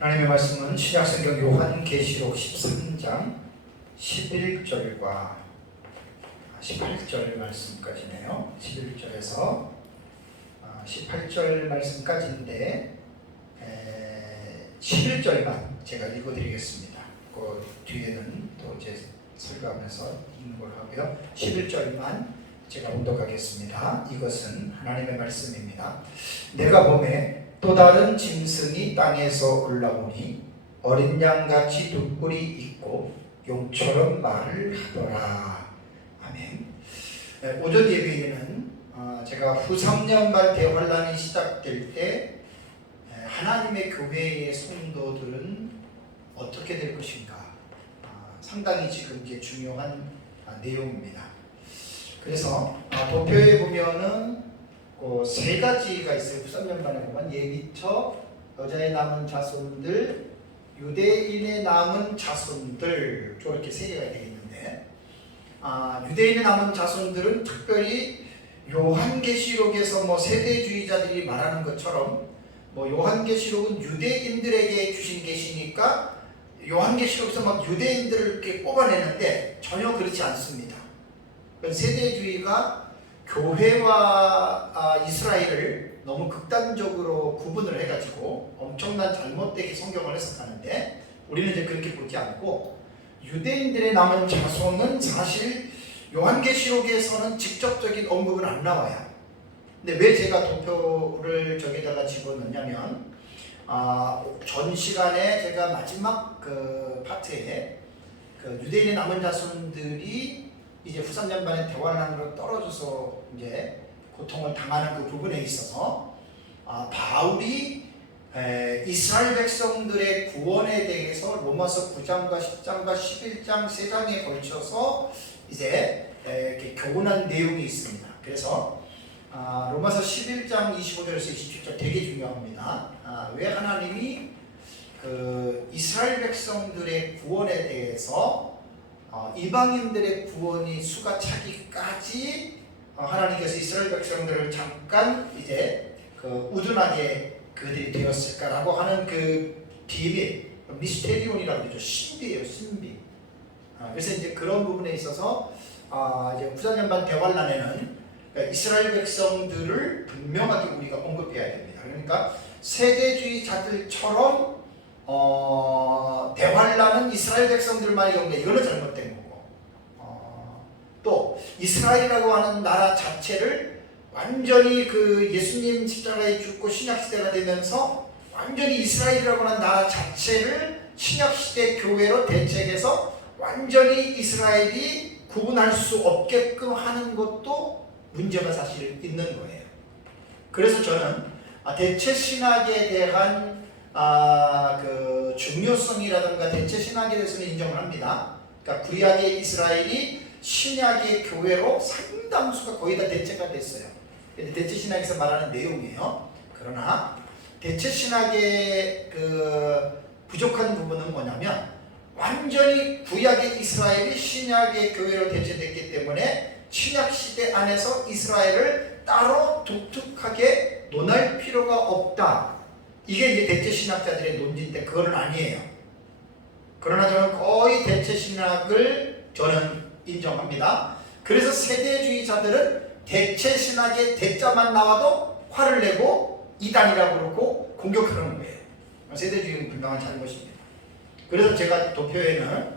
하나님의 말씀은 신약성경 요한계시록 13장 11절과 18절 말씀까지네요. 11절에서 18절 말씀까지인데 11절만 제가 읽어드리겠습니다. 그 뒤에는 또 제 설교하면서 읽는 걸로 하고요. 11절만 제가 봉독하겠습니다. 이것은 하나님의 말씀입니다. 내가 보매 또 다른 짐승이 땅에서 올라오니 어린 양같이 두 뿔이 있고 용처럼 말을 하더라. 아멘. 오전 예배에는 제가 후 3년간 대환란이 시작될 때 하나님의 교회의 성도들은 어떻게 될 것인가, 상당히 지금 이제 중요한 내용입니다. 그래서 도표에 보면은 세 가지가 있어요. 후 3년간에 보면 예비처, 여자의 남은 자손들, 유대인의 남은 자손들, 저렇게 세 개가 되어 있는데, 유대인의 남은 자손들은 특별히 요한계시록에서 세대주의자들이 말하는 것처럼 요한계시록은 유대인들에게 주신 계시니까 요한계시록에서 막 유대인들을 이렇게 뽑아내는데 전혀 그렇지 않습니다. 세대주의가 교회와 이스라엘을 너무 극단적으로 구분을 해가지고 엄청난 잘못되게 성경을 해석하는데, 우리는 이제 그렇게 보지 않고 유대인들의 남은 자손은 사실 요한계시록에서는 직접적인 언급은 안 나와요. 근데 왜 제가 도표를 저기다가 집어넣냐면, 전 시간에 제가 마지막 그 파트에 그 유대인의 남은 자손들이 이제 후 3년간의 대환란으로 떨어져서 이제 고통을 당하는 그 부분에 있어서 바울이 이스라엘 백성들의 구원에 대해서 로마서 9장과 10장과 11장 3장에 걸쳐서 이제 이렇게 교훈한 내용이 있습니다. 그래서 로마서 11장 25절에서 27절 되게 중요합니다. 왜 하나님이 그 이스라엘 백성들의 구원에 대해서 이방인들의 구원이 수가 차기까지 하나님께서 이스라엘 백성들을 잠깐 이제 그 우둔하게 그들이 되었을까라고 하는 그 비밀, 미스테리온이라고 그러죠. 신비예요, 신비. 그래서 이제 그런 부분에 있어서 이제 후사년반 대환란에는 이스라엘 백성들을 분명하게 우리가 언급해야 됩니다. 그러니까 세대주의자들처럼 대환란은 이스라엘 백성들만의 경우인데 이거는 잘못된 거고, 또 이스라엘이라고 하는 나라 자체를 완전히 그 예수님 십자가에 죽고 신약시대가 되면서 완전히 이스라엘이라고 하는 나라 자체를 신약시대 교회로 대책해서 완전히 이스라엘이 구분할 수 없게끔 하는 것도 문제가 사실 있는 거예요. 그래서 저는 대체 신학에 대한 그 중요성이라든가 대체 신학에 대해서는 인정을 합니다. 그러니까 구약의 이스라엘이 신약의 교회로 상당수가 거의 다 대체가 됐어요. 대체 신학에서 말하는 내용이에요. 그러나 대체 신학의 그 부족한 부분은 뭐냐면, 완전히 구약의 이스라엘이 신약의 교회로 대체됐기 때문에 신약 시대 안에서 이스라엘을 따로 독특하게 논할 필요가 없다. 이게 이제 대체 신학자들의 논지인데 그거는 아니에요. 그러나 저는 거의 대체 신학을 저는 인정합니다. 그래서 세대주의자들은 대체 신학의 대자만 나와도 화를 내고 이단이라고 그러고 공격하는 거예요. 세대주의는 분명한 잘못입니다. 그래서 제가 도표에는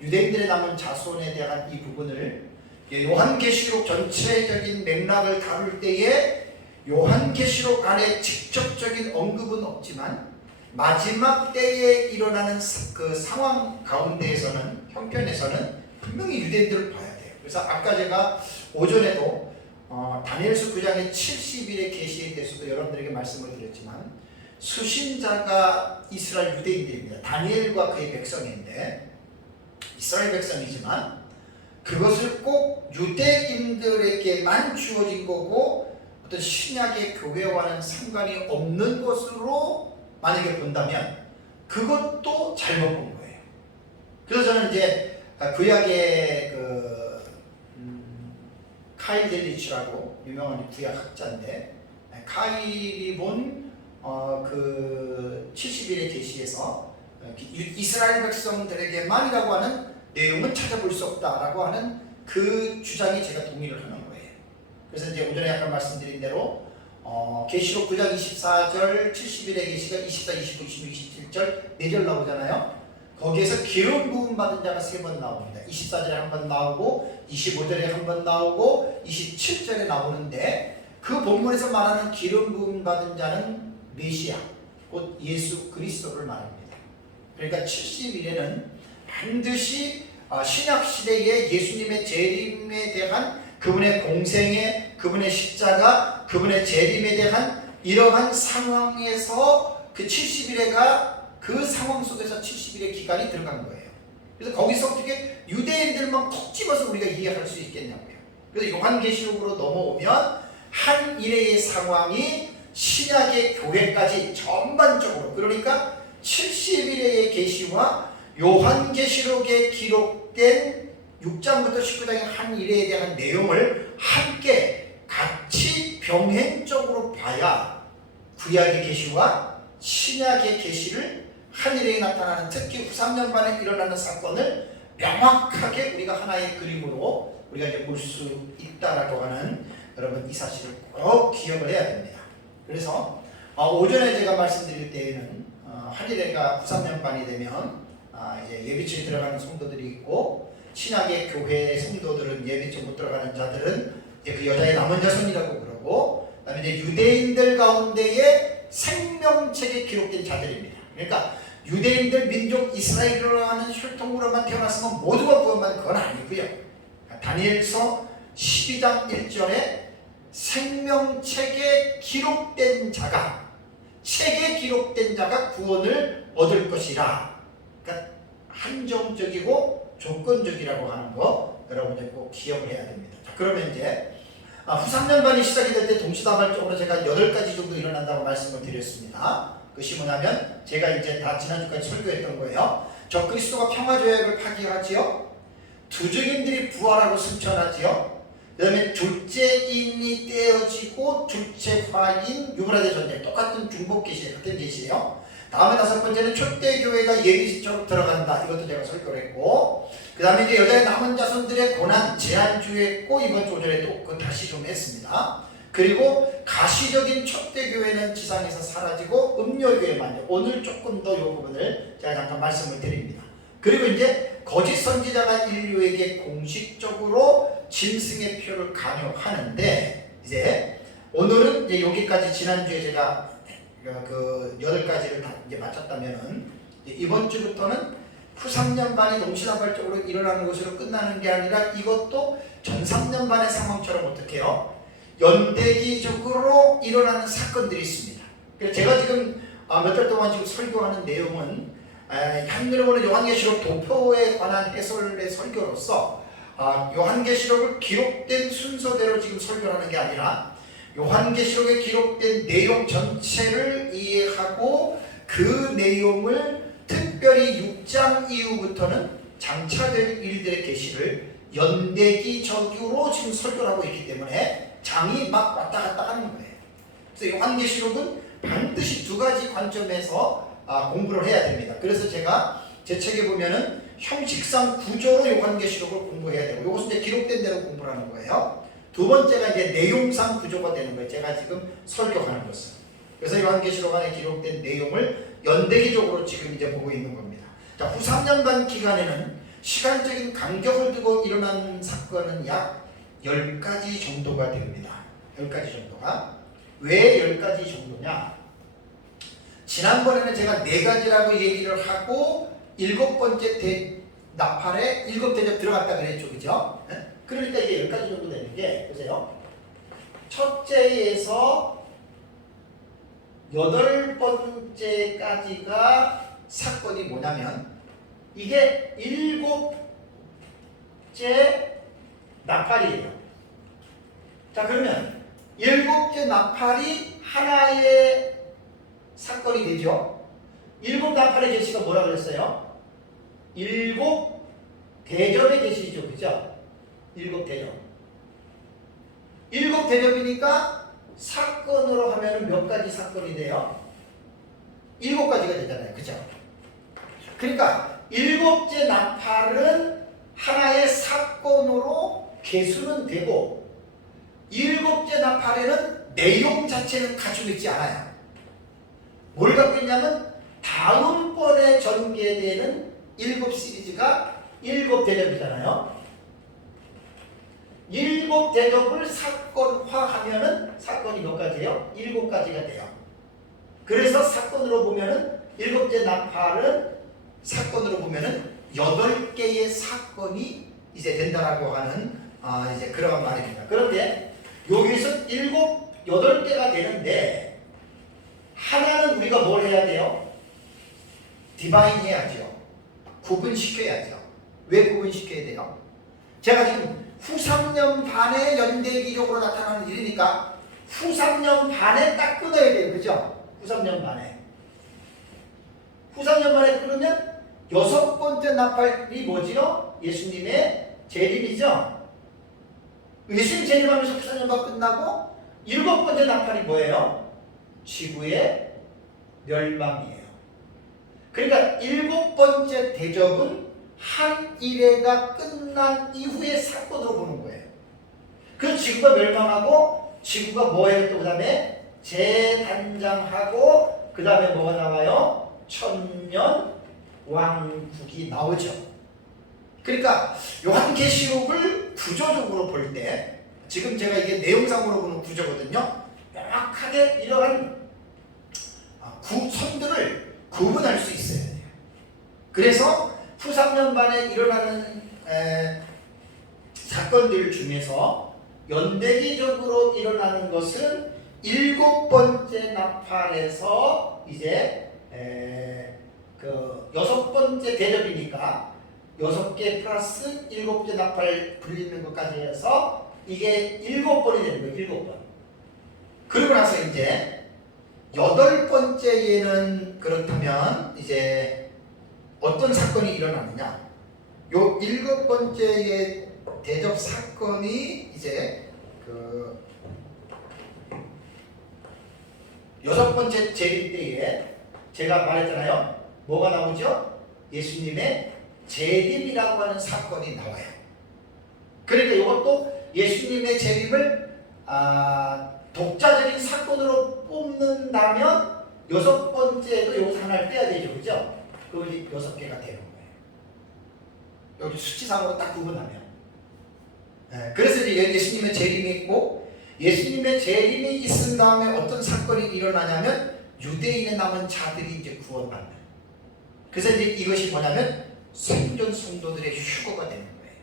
유대인들의 남은 자손에 대한 이 부분을 요한계시록 전체적인 맥락을 다룰 때에 요한계시록 안에 직접적인 언급은 없지만 마지막 때에 일어나는 그 상황 가운데에서는, 형편에서는 분명히 유대인들을 봐야 돼요. 그래서 아까 제가 오전에도 다니엘서 9장의 70일의 계시에 대해서도 여러분들에게 말씀을 드렸지만, 수신자가 이스라엘 유대인들입니다. 다니엘과 그의 백성인데 이스라엘 백성이지만 그것을 꼭 유대인들에게만 주어진 거고 어떤 신약의 교회와는 상관이 없는 것으로 만약에 본다면 그것도 잘못 본 거예요. 그래서 저는 이제 구약의 그 카일 델리치라고 유명한 구약 학자인데, 카일이 본 그 70일의 계시에서 이스라엘 백성들에게만이라고 하는 내용은 찾아볼 수 없다라고 하는 그 주장에 제가 동의를 하는 거예요. 그래서 이제 오전에 약간 말씀드린 대로 계시록 9장 24절 70일의 계시가 24, 25, 26, 27절 4절 나오잖아요. 거기에서 기름 부음 받은 자가 3번 나옵니다. 24절에 한 번 나오고 25절에 한 번 나오고 27절에 나오는데 그 본문에서 말하는 기름 부음 받은 자는 메시아 곧 예수 그리스도를 말합니다. 그러니까 70일에는 반드시 신약 시대의 예수님의 재림에 대한 그분의 공생애, 그분의 십자가, 그분의 재림에 대한 이러한 상황에서 그 70일에가 그 상황 속에서 70일의 기간이 들어간 거예요. 그래서 거기서 어떻게 유대인들만 콕 집어서 우리가 이해할 수 있겠냐고요. 그래서 요한계시록으로 넘어오면 한 일의 상황이 신약의 교회까지 전반적으로 그러니까 70일의 계시와 요한계시록에 기록된 6장부터 19장의 한 일에 대한 내용을 함께 같이 병행적으로 봐야 구약의 계시와 신약의 계시를 한 일에 나타나는 특히 후3년반에 일어나는 사건을 명확하게 우리가 하나의 그림으로 우리가 이제 볼 수 있다라고 하는 여러분 이 사실을 꼭 기억을 해야 됩니다. 그래서 오전에 제가 말씀드릴 때에는 한 일회가 후3년반이 되면 이제 예비치에 들어가는 성도들이 있고 신약의 교회 성도들은 예비치 못 들어가는 자들은 이제 그 여자의 남은 자손이라고 그러고 그다음에 이제 유대인들 가운데에 생명책에 기록된 자들입니다. 그러니까 유대인들 민족 이스라엘이라고 하는 혈통으로만 태어났으면 모두가 구원받는 건 아니고요. 다니엘서 12장 1절에 생명책에 기록된 자가 책에 기록된 자가 구원을 얻을 것이라. 그러니까 한정적이고 조건적이라고 하는 거 여러분들 꼭 기억을 해야 됩니다. 자, 그러면 이제 후3년반이 시작이 될 때 동시다발적으로 제가 8가지 정도 일어난다고 말씀을 드렸습니다. 그것이 뭐냐면 제가 이제 다 지난주까지 설교했던 거예요. 적그리스도가 평화조약을 파기하지요. 두증인들이 부활하고 승천하지요. 그 다음에 둘째인이 떼어지고 둘째화인 유브라데 전쟁 똑같은 중복 계시예요. 같은 계시예요. 다음에 5번째는 초대교회가 예비시처럼 들어간다. 이것도 제가 설교를 했고 그 다음에 이제 여자의 남은 자손들의 고난 제한주했고 이번 조절에 또 그거 다시 좀 했습니다. 그리고 가시적인 초대교회는 지상에서 사라지고 음료교회만 오늘 조금 더 이 부분을 제가 잠깐 말씀을 드립니다. 그리고 이제 거짓 선지자가 인류에게 공식적으로 짐승의 표를 강요하는데 이제 오늘은 이제 여기까지 지난주에 제가 그 8가지를 다 이제 마쳤다면은 이번 주부터는 후3년반이 동시다발적으로 일어나는 것으로 끝나는 게 아니라 이것도 전3년반의 상황처럼 어떻게 해요? 연대기적으로 일어나는 사건들이 있습니다. 그래서 제가 지금 몇 달 동안 지금 설교하는 내용은 향유를 요한계시록 도표에 관한 해설의 설교로서 요한계시록을 기록된 순서대로 지금 설교하는 게 아니라 요한계시록에 기록된 내용 전체를 이해하고 그 내용을 특별히 6장 이후부터는 장차될 일들의 계시를 연대기적으로 지금 설교를 하고 있기 때문에 장이 막 왔다 갔다 하는 거예요. 그래서 요한계시록은 반드시 2가지 관점에서 공부를 해야 됩니다. 그래서 제가 제 책에 보면은 형식상 구조로 요한계시록을 공부해야 되고 이것은 이제 기록된 대로 공부를 하는 거예요. 2번째가 이제 내용상 구조가 되는 거예요. 제가 지금 설교하는 것은. 그래서 요한계시록 안에 기록된 내용을 연대기적으로 지금 이제 보고 있는 겁니다. 자, 후 3년반 기간에는 시간적인 간격을 두고 일어난 사건은 약 10가지 정도가 됩니다. 10가지 정도가. 왜 10가지 정도냐? 지난번에는 제가 4가지라고 얘기를 하고 7번째 나팔에 7대접 들어갔다 그랬죠. 그죠? 그러니까 이게 10가지 정도 되는 게 보세요. 첫째에서 8번째까지가 사건이 뭐냐면 이게 7째 나팔이에요. 자, 그러면 7개 나팔이 하나의 사건이 되죠. 7 나팔의 계시가 뭐라 그랬어요? 7 대접의 계시죠. 그죠? 7 대접. 7 대접이니까 사건으로 하면 몇 가지 사건이 돼요? 7가지가 되잖아요. 그죠? 그러니까 7째 나팔은 하나의 사건으로 개수는 되고 7째 나팔에는 내용 자체는 가지고 있지 않아요. 뭘 갖고 있냐면 다음번에 전개되는 7 시리즈가 7 대접이잖아요. 7 대접을 사건화하면은 사건이 몇 가지예요? 7가지가 돼요. 그래서 사건으로 보면은 7째 나팔은 사건으로 보면은 8개의 사건이 이제 된다라고 하는 이제 그런 말입니다. 그런데 여기서 8개가 되는데 하나는 우리가 뭘 해야 돼요? 디바인 해야죠. 구분시켜야죠. 왜 구분시켜야 돼요? 제가 지금 후 3년 반에 연대기적으로 나타나는 일이니까 후 3년 반에 딱 끊어야 돼요. 그죠? 후 3년 반에. 후 3년 반에 끊으면 6번째 나팔이 뭐지요? 예수님의 재림이죠? 예수님 재림하면서 후 3년 반 끝나고 7번째 나팔이 뭐예요? 지구의 멸망이에요. 그러니까 7번째 대접은 한 일회가 끝난 이후의 사건으로 보는 거예요. 그 지구가 멸망하고 지구가 뭐예요? 또 그 다음에 재단장하고 그 다음에 뭐가 나와요? 천년 왕국이 나오죠. 그러니까 요한계시록을 구조적으로 볼 때 지금 제가 이게 내용상으로 보는 구조거든요. 명확하게 이러한 선들을 구분할 수 있어야 돼요. 그래서 후 3년 반에 일어나는 사건들 중에서 연대기적으로 일어나는 것은 7번째 나팔에서 이제 그 6번째 대접이니까 6개 플러스 7째 나팔 불리는 것까지 해서 이게 7번이 되는 거예요. 7번. 그리고 나서 이제 8번째에는 그렇다면 이제 어떤 사건이 일어나느냐? 요 7번째의 대접 사건이 이제 그 6번째 재림 때에 제가 말했잖아요. 뭐가 나오죠? 예수님의 재림이라고 하는 사건이 나와요. 그러니까 이것도 예수님의 재림을 독자적인 사건으로 뽑는다면 6번째도 여기서 하나를 빼야 되죠. 그죠? 그것이 6개가 되는 거예요. 여기 수치상으로 딱 구분하면. 그래서 이제 예수님의 재림이 있고 예수님의 재림이 있은 다음에 어떤 사건이 일어나냐면 유대인에 남은 자들이 이제 구원받는. 그래서 이제 이것이 뭐냐면 생존 성도들의 휴거가 되는 거예요.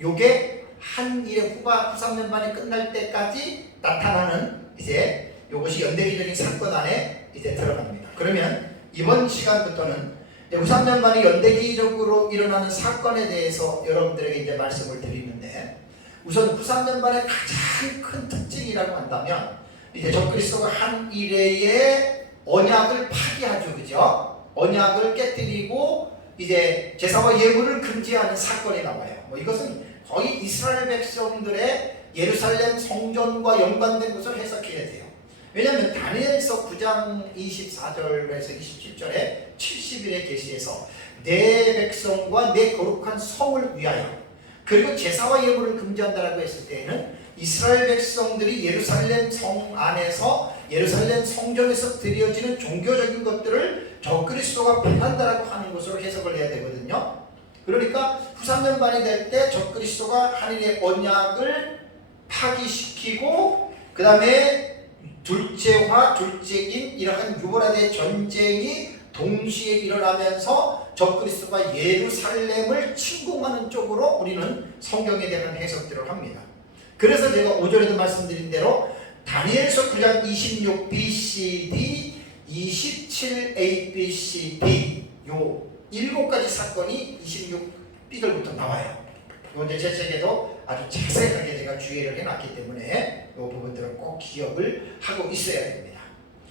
요게 한 일의 후 3년 만에 끝날 때까지 나타나는 이제 요것이 연대기적인 사건 안에 이제 들어갑니다. 그러면 이번 시간부터는 후 3년 만에 연대기적으로 일어나는 사건에 대해서 여러분들에게 이제 말씀을 드리는데 우선 후 3년 만의 가장 큰 특징이라고 한다면 이제 적그리스도가 한 일회의 언약을 파기하죠. 그죠? 언약을 깨뜨리고 이제 제사와 예물을 금지하는 사건이 나와요. 이것은 거의 이스라엘 백성들의 예루살렘 성전과 연관된 것을 해석해야 돼요. 왜냐하면 다니엘서 9장 24절에서 27절에 70일의 계시에서 내 백성과 내 거룩한 성을 위하여 그리고 제사와 예물을 금지한다라고 했을 때에는 이스라엘 백성들이 예루살렘 성 안에서 예루살렘 성전에서 드려지는 종교적인 것들을 적그리스도가 폐한다라고 하는 것으로 해석을 해야 되거든요. 그러니까 후 3년 반이 될 때 적그리스도가 하나님의 언약을 파기시키고 그 다음에 둘째와 둘째인 이러한 유월화의 전쟁이 동시에 일어나면서 적그리스도가 예루살렘을 침공하는 쪽으로 우리는 성경에 대한 해석들을 합니다. 그래서 제가 5절에도 말씀드린 대로 다니엘서 9장 26 BCD 27 ABCD 요 7가지 사건이 26B절부터 나와요. 요 이제 제 책에도 아주 자세하게 제가 주의를 해놨기 때문에 이 부분들을 꼭 기억을 하고 있어야 됩니다.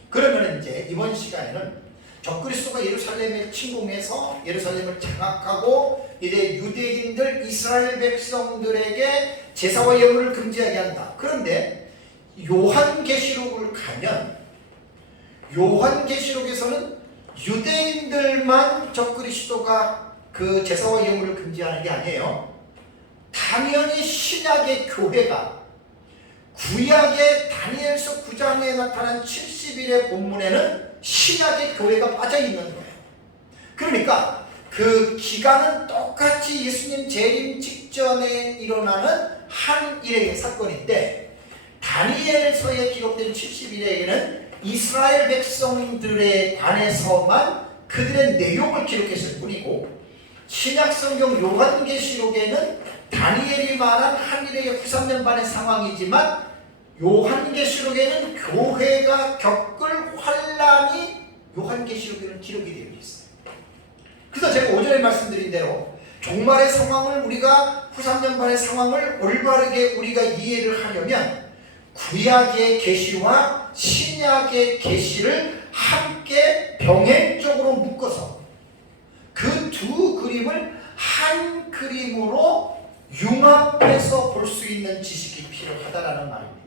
그러면 이제 이번 시간에는 적그리스도가 예루살렘을 침공해서 예루살렘을 장악하고 이제 유대인들 이스라엘 백성들에게 제사와 예물을 금지하게 한다. 그런데 요한계시록을 가면 요한계시록에서는 유대인들만 적그리스도가 그 제사와 예물을 금지하는 게 아니에요. 당연히 신약의 교회가 구약의 다니엘서 9장에 나타난 70일의 본문에는 신약의 교회가 빠져 있는 거예요. 그러니까 그 기간은 똑같이 예수님 재림 직전에 일어나는 한 일의 사건인데, 다니엘서에 기록된 70일에는 이스라엘 백성들에 관해서만 그들의 내용을 기록했을 뿐이고, 신약성경 요한계시록에는 다니엘이 말한 한 일의 후삼년 반의 상황이지만 요한계시록에는 교회가 겪을 환란이 요한계시록에는 기록이 되어 있어요. 그래서 제가 오전에 말씀드린 대로 종말의 상황을 우리가 후삼년 반의 상황을 올바르게 우리가 이해를 하려면 구약의 계시와 신약의 계시를 함께 병행적으로 묶어서 그 두 그림을 한 그림으로 융합해서 볼 수 있는 지식이 필요하다라는 말입니다.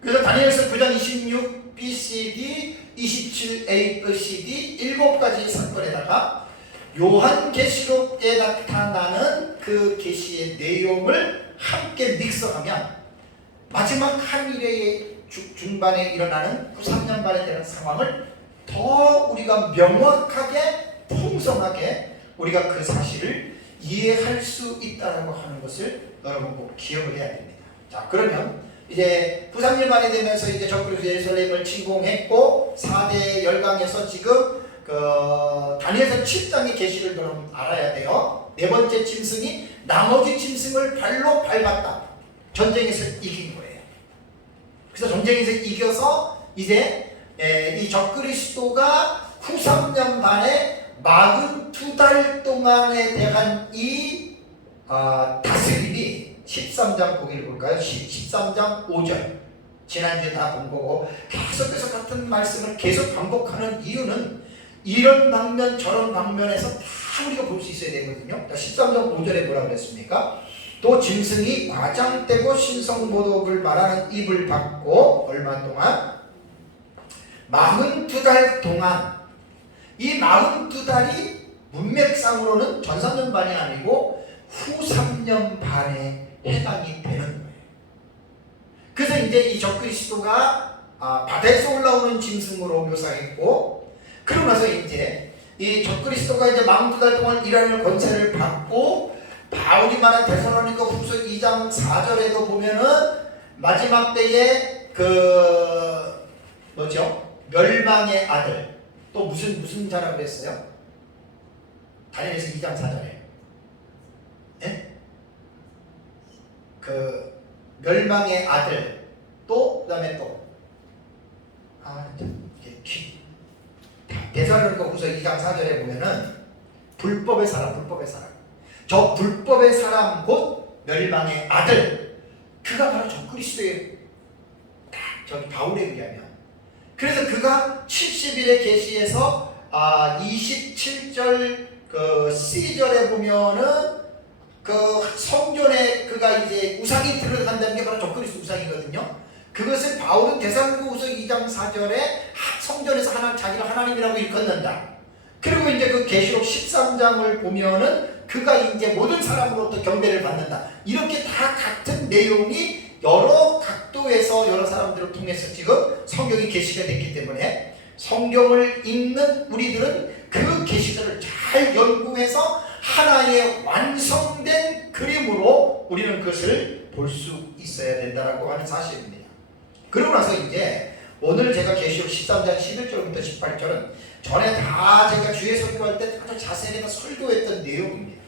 그래서 다니엘서 9장 26 BCD, 27 ACD 7가지 사건에다가 요한계시록에 나타나는 그 계시의 내용을 함께 믹서하면 마지막 한 일의 중반에 일어나는 후삼년 반에 대한 상황을 더 우리가 명확하게 풍성하게 우리가 그 사실을 이해할 수 있다고 하는 것을 여러분 꼭 기억을 해야 됩니다. 자, 그러면 이제 후삼년 만에 되면서 이제 적그리스도 예루살렘을 침공했고 4대 열강에서 지금 그 다니엘서 7장의 계시를 그럼 알아야 돼요. 네 번째 짐승이 나머지 짐승을 발로 밟았다. 전쟁에서 이긴 거예요. 그래서 전쟁에서 이겨서 이제 이 적그리스도가 후삼년 반에 42달 동안에 대한 이 다스림이 13장 보기를 볼까요? 13장 5절 지난주에 다 본 거고 계속해서 같은 말씀을 계속 반복하는 이유는 이런 방면 저런 방면에서 다 우리가 볼 수 있어야 되거든요. 13장 5절에 뭐라고 그랬습니까? 또 짐승이 과장되고 신성모독을 말하는 입을 받고 얼마 동안? 42달 동안. 이 42달이 문맥상으로는 전 3년 반이 아니고 후 3년 반에 해당이 되는 거예요. 그래서 이제 이 적그리스도가 바다에서 올라오는 짐승으로 묘사했고, 그러고 나서 이제 이 적그리스도가 이제 42달 동안 일하는 권세를 받고, 바울이 말한 데살로니가 후서 2장 4절에도 보면은 마지막 때에 그 뭐죠? 멸망의 아들, 또 무슨 자라고 했어요? 다니엘서 2장 4절에 예? 그 멸망의 아들, 또 그다음에 또 데살로니가 후서 2장 4절에 보면은 불법의 사람 저 불법의 사람 곧 멸망의 아들, 그가 바로 적그리스도의 저기 바울에 의하면, 그래서 그가 70일의 계시에서 27절 그 C절에 보면은 그 성전에 그가 이제 우상이 들어간다는 게 바로 적그리스도 우상이거든요. 그것을 바울은 데살로니가후서 2장 4절에 성전에서 자기를 하나님이라고 일컫는다. 그리고 이제 그 계시록 13장을 보면은 그가 이제 모든 사람으로부터 경배를 받는다. 이렇게 다 같은 내용이 여러 각도에서 여러 사람들을 통해서 지금 성경이 계시가 됐기 때문에 성경을 읽는 우리들은 그 계시들을 잘 연구해서 하나의 완성된 그림으로 우리는 그것을 볼 수 있어야 된다고 하는 사실입니다. 그러고 나서 이제 오늘 제가 계시록 13장 11절부터 18절은 전에 다 제가 주의 설교할 때 아주 자세히 설교했던 내용입니다.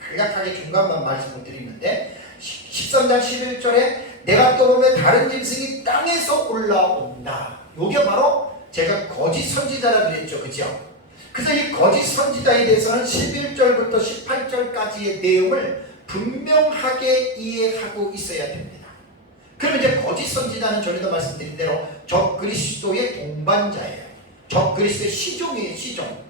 간략하게 중간만 말씀을 드리는데 13장 11절에 내가 또 보면 다른 짐승이 땅에서 올라온다. 이게 바로 제가 거짓 선지자라 그랬죠. 그죠? 그래서 이 거짓 선지자에 대해서는 11절부터 18절까지의 내용을 분명하게 이해하고 있어야 됩니다. 그럼 이제 거짓 선지자는 전에도 말씀드린 대로 적그리스도의 동반자예요. 적그리스도의 시종이에요. 시종.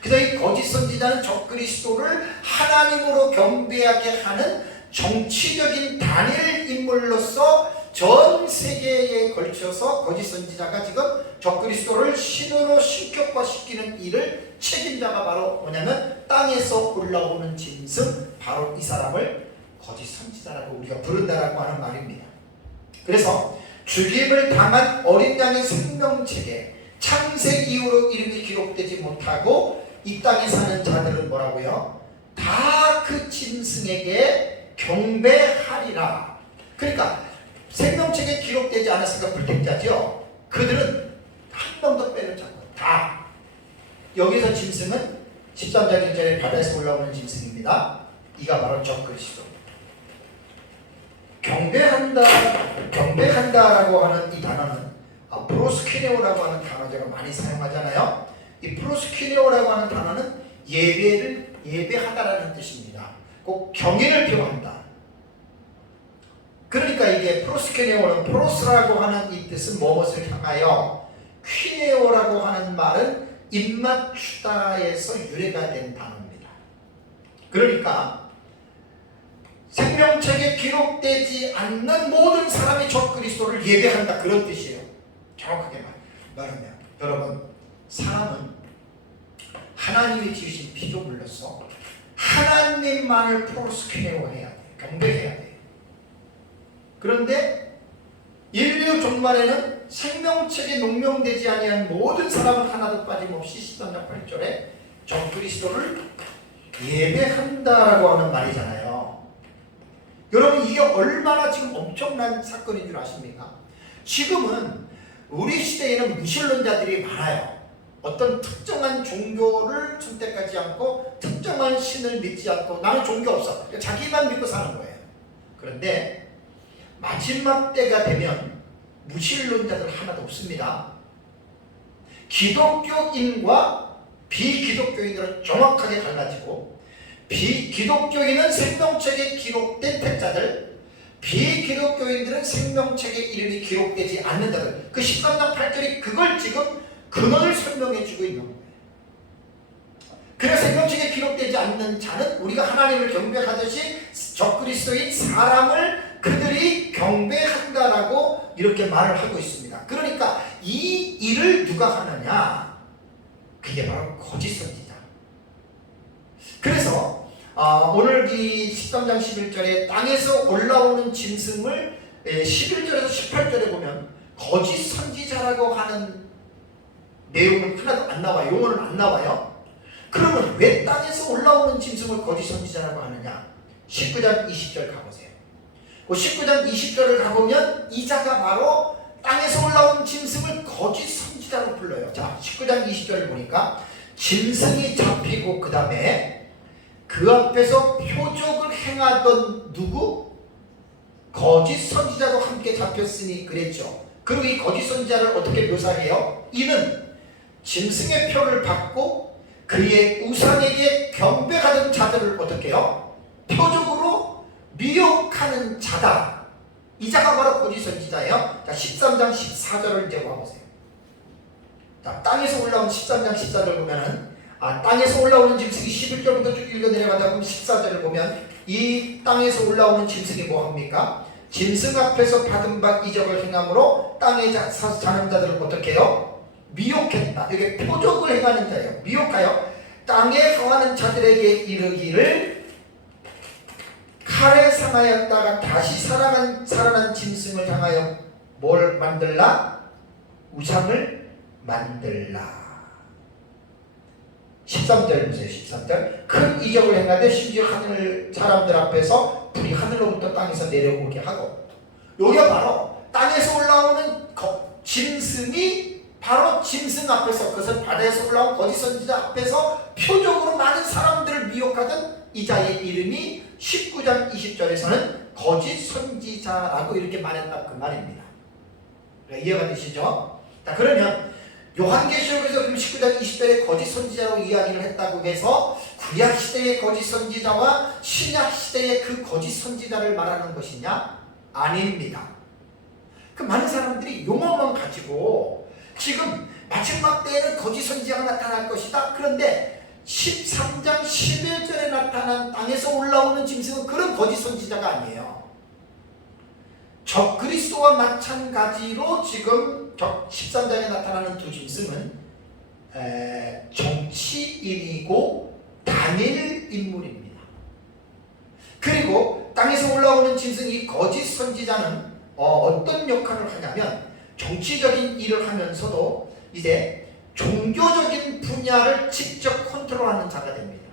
그래서 이 거짓 선지자는 적그리스도를 하나님으로 경배하게 하는 정치적인 단일 인물로서 전 세계에 걸쳐서 거짓 선지자가 지금 적그리스도를 신으로 신격화시키는 일을 책임자가 바로 뭐냐면 땅에서 올라오는 짐승, 바로 이 사람을 거짓 선지자라고 우리가 부른다라고 하는 말입니다. 그래서 죽임을 당한 어린 양의 생명책에 창세 이후로 이름이 기록되지 못하고 이 땅에 사는 자들은 뭐라고요? 다 그 짐승에게 경배하리라. 그러니까 생명책에 기록되지 않았으니까 불택자죠. 그들은 한 명도 빼놓지 않고 다. 여기서 짐승은 13장 1절에 바다에서 올라오는 짐승입니다. 이가 바로 적그리스도. 경배한다라고 하는 이 단어는 프로스키네오라고 하는 단어 제가 많이 사용하잖아요. 이 프로스키네오라고 하는 단어는 예배하다라는 뜻입니다. 꼭 경의를 표한다. 그러니까 이게 프로스키네오는 프로스라고 하는 이 뜻은 무엇을 향하여, 퀴네오라고 하는 말은 입맞추다에서 유래가 된 단어입니다. 그러니까 생명책에 기록되지 않는 모든 사람이 적그리스도를 예배한다, 그런 뜻이에요. 정확하게 말하면 여러분, 사람은 하나님이 지으신 피조물로서 하나님만을 프로스키네오 해야 돼요. 경배해야 돼요. 그런데 인류 종말에는 생명책에 농명되지 아니한 모든 사람은 하나도 빠짐없이 13장 8절에 적그리스도를 예배한다라고 하는 말이잖아요. 여러분, 이게 얼마나 지금 엄청난 사건인 줄 아십니까? 지금은 우리 시대에는 무신론자들이 많아요. 어떤 특정한 종교를 선택하지 않고 특정한 신을 믿지 않고 나는 종교 없어, 자기만 믿고 사는 거예요. 그런데 마지막 때가 되면 무신론자들 하나도 없습니다. 기독교인과 비기독교인으로 정확하게 갈라지고, 비기독교인은 생명책에 기록된 택자들, 비기독교인들은 생명책에 이름이 기록되지 않는 자들. 그 13장 8절이 그걸 지금 근원을 설명해 주고 있는 거예요. 그래서 생명책에 기록되지 않는 자는 우리가 하나님을 경배하듯이 적그리스도인 사람을 그들이 경배한다라고 이렇게 말을 하고 있습니다. 그러니까 이 일을 누가 하느냐? 그게 바로 거짓 선지자. 그래서 오늘 이 13장 11절에 땅에서 올라오는 짐승을 11절에서 18절에 보면 거짓 선지자라고 하는 내용은 하나도 안 나와요. 용어는 안 나와요. 그러면 왜 땅에서 올라오는 짐승을 거짓 선지자라고 하느냐? 19장 20절 가보세요. 19장 20절을 가보면 이 자가 바로 땅에서 올라온 짐승을 거짓 선지자로 불러요. 자, 19장 20절을 보니까 짐승이 잡히고 그 다음에 그 앞에서 표적을 행하던 누구? 거짓 선지자도 함께 잡혔으니 그랬죠. 그리고 이 거짓 선지자를 어떻게 묘사해요? 이는 짐승의 표를 받고 그의 우상에게 경배하던 자들을 어떻게 해요? 표적으로 미혹하는 자다. 이 자가 바로 거짓 선지자예요. 자, 13장 14절을 이제 봐보세요. 자, 땅에서 올라온 13장 14절 보면은 땅에서 올라오는 짐승이 11절부터 쭉 읽어 내려가다 보면 14절을 보면 이 땅에서 올라오는 짐승이 뭐합니까? 짐승 앞에서 받은 바 이적을 행함으로 땅에 사는 자들을 어떻게 해요? 미혹했다. 이게 표적을 행하는 자예요. 미혹하여 땅에 거하는 자들에게 이르기를 칼에 상하였다가 다시 살아난 짐승을 향하여 뭘 만들라? 우상을 만들라. 13절 보세요. 13절. 큰 이적을 행하되 심지어 하늘 사람들 앞에서 불이 하늘로부터 땅에서 내려오게 하고, 여기가 바로 땅에서 올라오는 짐승이 바로 짐승 앞에서, 그것은 바다에서 올라온 거짓 선지자 앞에서 표적으로 많은 사람들을 미혹하던 이 자의 이름이 19장 20절에서는 거짓 선지자라고 이렇게 말했다, 그 말입니다. 이해가 되시죠? 자, 그러면 요한계시록에서 19장 20절에 거짓 선지자라고 이야기를 했다고 해서 구약시대의 거짓 선지자와 신약시대의 그 거짓 선지자를 말하는 것이냐? 아닙니다. 그 많은 사람들이 용어만 가지고 지금 마지막 때에는 거짓 선지자가 나타날 것이다. 그런데 13장 11절에 나타난 땅에서 올라오는 짐승은 그런 거짓 선지자가 아니에요. 적그리스도와 마찬가지로 지금 13장에 나타나는 두 짐승은 정치인이고 단일 인물입니다. 그리고 땅에서 올라오는 짐승 이 거짓 선지자는 어떤 역할을 하냐면 정치적인 일을 하면서도 이제 종교적인 분야를 직접 컨트롤하는 자가 됩니다.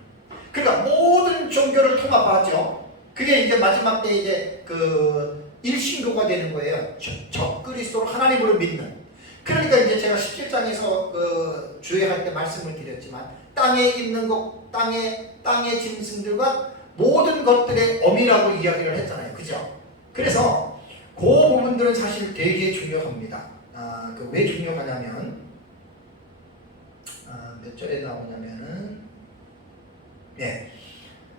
그러니까 모든 종교를 통합하죠. 그게 이제 마지막 때 이제 그 일신교가 되는 거예요. 적그리스도로 하나님으로 믿는. 그러니까 이제 제가 17장에서 그 주의할 때 말씀을 드렸지만 땅에 있는 것, 땅의 짐승들과 모든 것들의 어미라고 이야기를 했잖아요. 그죠? 그래서 그 부분들은 사실 되게 중요합니다. 왜 중요하냐면 몇 절에 나오냐면은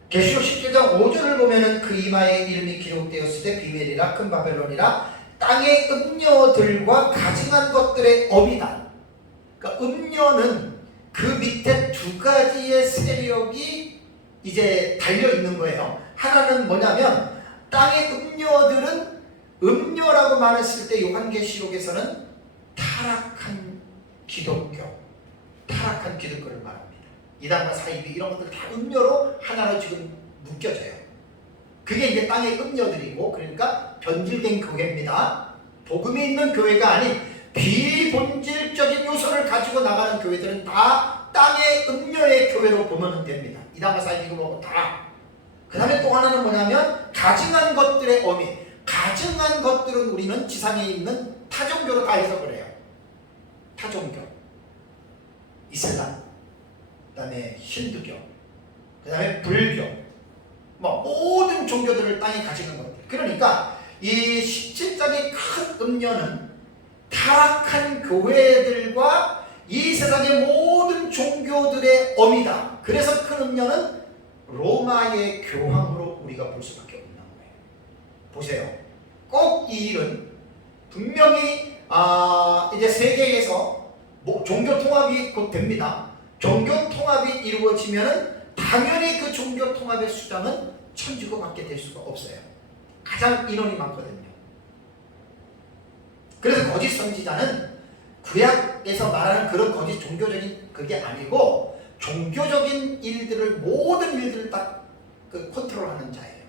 계시록 17장 5절을 보면은 그 이마에 이름이 기록되었을 때 비멜이라 큰 바벨론이라 땅의 음녀들과 가증한 것들의 어미다. 그러니까 음녀는 그 밑에 두 가지의 세력이 이제 달려 있는 거예요. 하나는 뭐냐면 땅의 음녀들은 음녀라고 말했을 때 요한계시록에서는 타락한 기독교를 말합니다. 이단과 사이비 이런 것들 다 음녀로 하나로 지금 묶여져요. 그게 이제 땅의 음녀들이고, 그러니까 변질된 교회입니다. 복음이 있는 교회가 아닌 비본질적인 요소를 가지고 나가는 교회들은 다 땅의 음녀의 교회로 보면 됩니다. 이단과 사이비 그거 다. 그 다음에 또 하나는 뭐냐면 가증한 것들의 어미. 가증한 것들은 우리는 지상에 있는 타종교로 다 해석을 해요. 타종교, 이슬람, 그 다음에 힌두교, 그 다음에 불교, 모든 종교들을 땅에 가지는 것들. 그러니까 이 17장의 큰 음녀는 타락한 교회들과 이 세상의 모든 종교들의 어미다. 그래서 큰 음녀는 로마의 교황으로 우리가 볼 수밖에 없는 거예요. 보세요. 꼭 이 일은 분명히 이제 세계에서 종교 통합이 곧 됩니다. 종교 통합이 이루어지면 당연히 그 종교 통합의 수장은 천주교밖에 될 수가 없어요. 가장 인원이 많거든요. 그래서 거짓 선지자는 구약에서 말하는 그런 거짓 종교적인 그게 아니고 종교적인 일들을 모든 일들을 딱 그 컨트롤하는 자예요.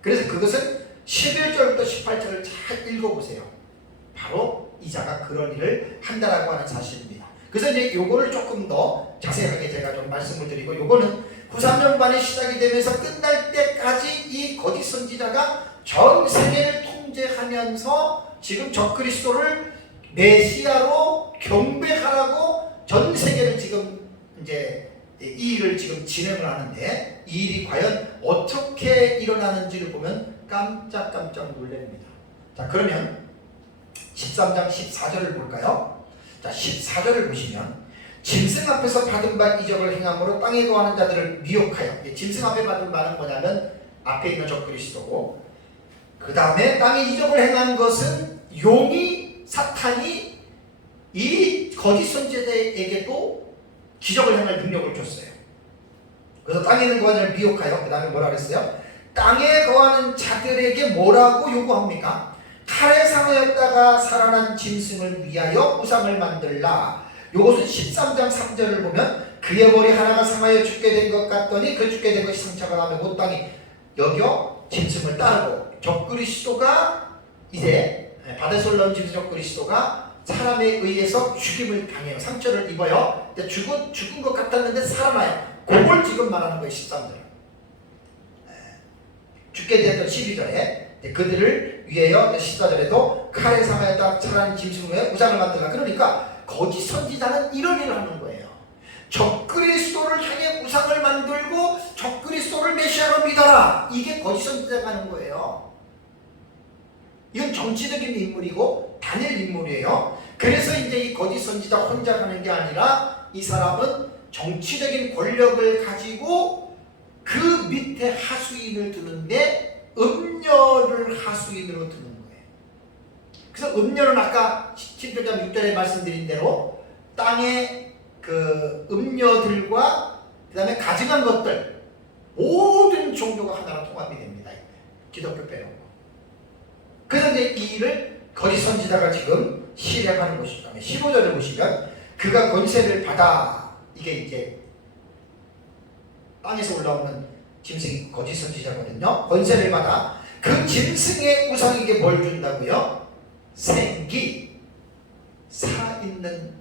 그래서 그것은 11절부터 18절을 잘 읽어보세요. 바로 이 자가 그런 일을 한다라고 하는 사실입니다. 그래서 이제 요거를 조금 더 자세하게 제가 좀 말씀을 드리고, 요거는 93년반이 시작이 되면서 끝날 때까지 이 거짓 선지자가 전 세계를 통제하면서 지금 적그리스도를 메시아로 경배하라고 전 세계를 지금 이제 이 일을 지금 진행을 하는데, 이 일이 과연 어떻게 일어나는지를 보면 깜짝깜짝 놀랍니다. 자, 그러면 13장 14절을 볼까요? 자, 14절을 보시면 짐승 앞에서 받은 바 이적을 행함으로 땅에 거하는 자들을 미혹하여, 짐승 앞에 받은 바는 뭐냐면 앞에 있는 적그리스도고, 그 다음에 땅에 이적을 행한 것은 용이, 사탄이 이 거짓 선지자에게도 기적을 행할 능력을 줬어요. 그래서 땅에 있는 거하는 자를 미혹하여, 그 다음에 뭐라 그랬어요? 땅에 거하는 자들에게 뭐라고 요구합니까? 칼에 상하였다가 살아난 짐승을 위하여 우상을 만들라. 요것은 13장 3절을 보면 그의 머리 하나가 상하여 죽게 된 것 같더니 그 죽게 된 것이 상처가 나며 곧 땅이 여겨 짐승을 따르고, 적그리스도가 이제 바다에서 올라온 짐승 적그리스도가 사람에 의해서 죽임을 당해요. 상처를 입어요. 죽은 것 같았는데 살아나요. 그걸 지금 말하는 거예요. 13절. 죽게 되었던 12절에 그들을 위하여 14절에도 칼에 상하였다 살아난 짐승의 우상을 만들라. 그러니까 거짓 선지자는 이런 일을 하는 거예요. 적그리스도를 향해 우상을 만들고 적그리스도를 메시아로 믿어라. 이게 거짓 선지자가 하는 거예요. 이건 정치적인 인물이고 단일 인물이에요. 그래서 이제 이 거짓 선지자 혼자 하는 게 아니라 이 사람은 정치적인 권력을 가지고 그 밑에 하수인을 두는데 음녀를 하수인으로 두는 거예요. 그래서 음녀는 아까 17장 6절에 말씀드린 대로 땅의 그 음녀들과 그 다음에 가증한 것들, 모든 종교가 하나로 통합이 됩니다. 기독교 빼놓고. 그래서 이제 이 일을 거짓 선지자가 지금 실행하는 것입니다. 15절을 보시면 그가 권세를 받아, 이게 이제 땅에서 올라오는 짐승이 거짓 선지자거든요. 권세를 받아 그 짐승의 우상에게 뭘 준다고요? 생기, 살아있는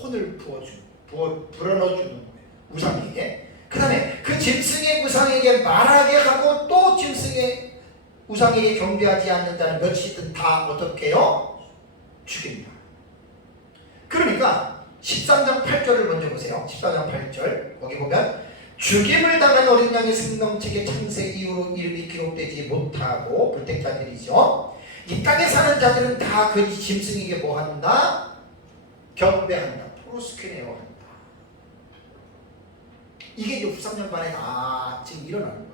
혼을 불어넣어주는 거예요. 우상에게. 그 다음에 그 짐승의 우상에게 말하게 하고 또 짐승의 우상에게 경배하지 않는다는 몇이든 다 어떻게 해요? 죽입니다. 그러니까 13장 8절을 먼저 보세요. 14장 8절 거기 보면 죽임을 당한 어린 양의 생명책의 창세 이후로 이름이 기록되지 못하고 불택자들이죠. 이 땅에 사는 자들은 다 그 짐승에게 뭐한다? 경배한다. 프로스케네어 한다. 이게 이제 후삼년반에 다 지금 일어나는 거예요.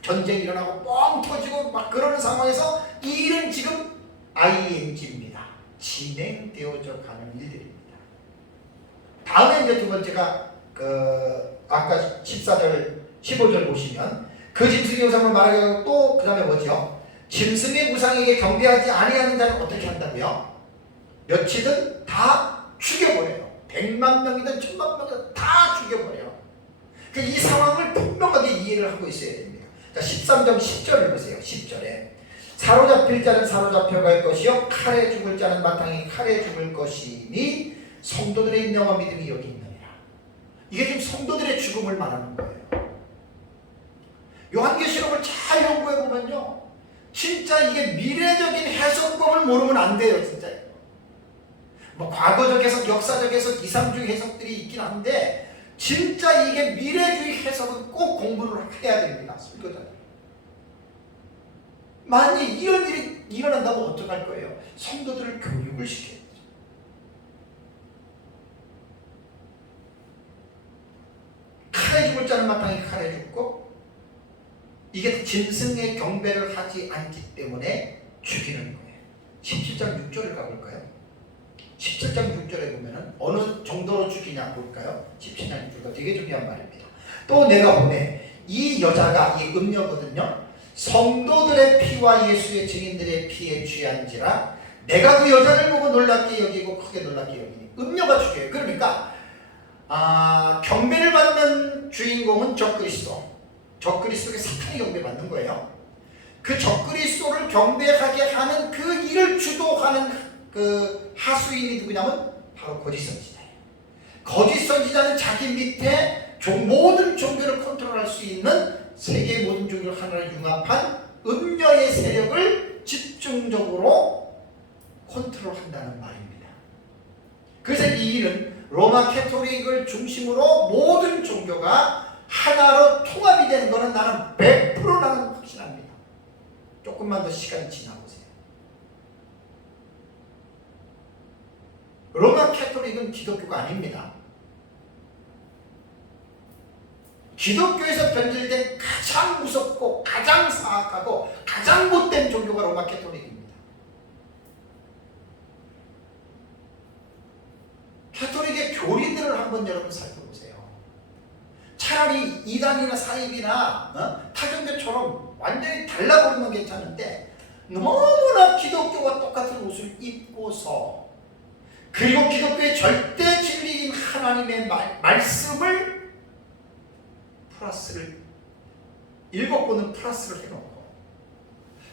전쟁이 일어나고 뻥 터지고 막 그러는 상황에서 이 일은 지금 ING입니다. 진행되어져 가는 일들입니다. 다음에 이제 두 번째가 아까 14절 15절 보시면 그 짐승의 우상을 말하게 하고 또 그 다음에 뭐죠? 짐승의 우상에게 경배하지 아니하는 자는 어떻게 한다고요? 몇이든 다 죽여버려요. 100만 명이든 1000만 명이든 다 죽여버려요. 이 상황을 분명하게 이해를 하고 있어야 됩니다. 자, 13장 10절을 보세요. 10절에 사로잡힐 자는 사로잡혀 갈 것이요 칼에 죽을 자는 마땅히 칼에 죽을 것이니 성도들의 인정한 믿음이 여기 있느니라. 이게 지금 성도들의 죽음을 말하는 거예요. 요한계시록을 잘 연구해 보면요, 진짜 이게 미래적인 해석법을 모르면 안 돼요. 진짜 뭐 과거적 해석, 역사적 해석, 이상주의 해석들이 있긴 한데 진짜 이게 미래주의 해석은 꼭 공부를 해야 됩니다. 설교자들. 만약 이런 일이 일어난다면 어떡할 거예요? 성도들을 교육을 시켜야죠. 칼에 죽을 자는 마땅히 칼에 죽고, 이게 짐승의 경배를 하지 않기 때문에 죽이는 거예요. 17장 6절을 가볼까요? 17장 6절에 보면은 어느 정도로 죽이냐 볼까요? 17장 6절가 되게 중요한 말입니다. 또 내가 보네, 이 여자가, 이 음녀거든요, 성도들의 피와 예수의 증인들의 피에 취한지라 내가 그 여자를 보고 놀랍게 여기고 크게 놀랍게 여기니. 음녀가 죽여요. 그러니까 경배를 받는 주인공은 적그리스도. 적그리스도에게 사탄이 경배받는 거예요. 그 적그리스도를 경배하게 하는 그 일을 주도하는 그 하수인이 누구냐면 바로 거짓 선지자예요. 거짓 선지자는 자기 밑에 모든 종교를 컨트롤할 수 있는 세계의 모든 종교를 하나로 융합한 음녀의 세력을 집중적으로 컨트롤한다는 말입니다. 그래서 이 일은 로마 캐토릭을 중심으로 모든 종교가 하나로 통합이 되는 것은 나는 100% 나는 확신합니다. 조금만 더 시간이 지나보세요. 로마 캐토릭은 기독교가 아닙니다. 기독교에서 변질된 가장 무섭고 가장 사악하고 가장 못된 종교가 로마 캐토릭입니다. 캐토릭의 교리들을 한번 여러분 살펴보세요. 차라리 이단이나 사입이나 타종교처럼 완전히 달라버리면 괜찮은데 너무나 기독교와 똑같은 옷을 입고서, 그리고 기독교의 절대 진리인 하나님의 말씀을 플러스를 7번은 플러스를 해놓고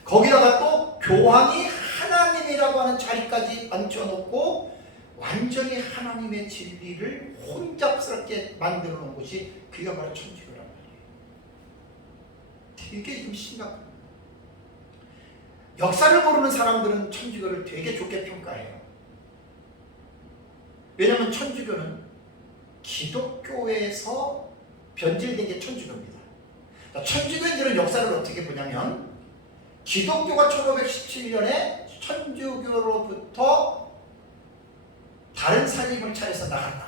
거기다가 또 교황이 하나님이라고 하는 자리까지 앉혀놓고 완전히 하나님의 진리를 혼잡스럽게 만들어 놓은 것이 그게 바로 천주교란 말이에요. 되게 좀 심각합니다. 역사를 모르는 사람들은 천주교를 되게 좋게 평가해요. 왜냐하면 천주교는 기독교에서 변질된 게 천주교입니다. 천주교인들은 역사를 어떻게 보냐면, 기독교가 1517년에 천주교로부터 다른 살림을 차려서 나갔다.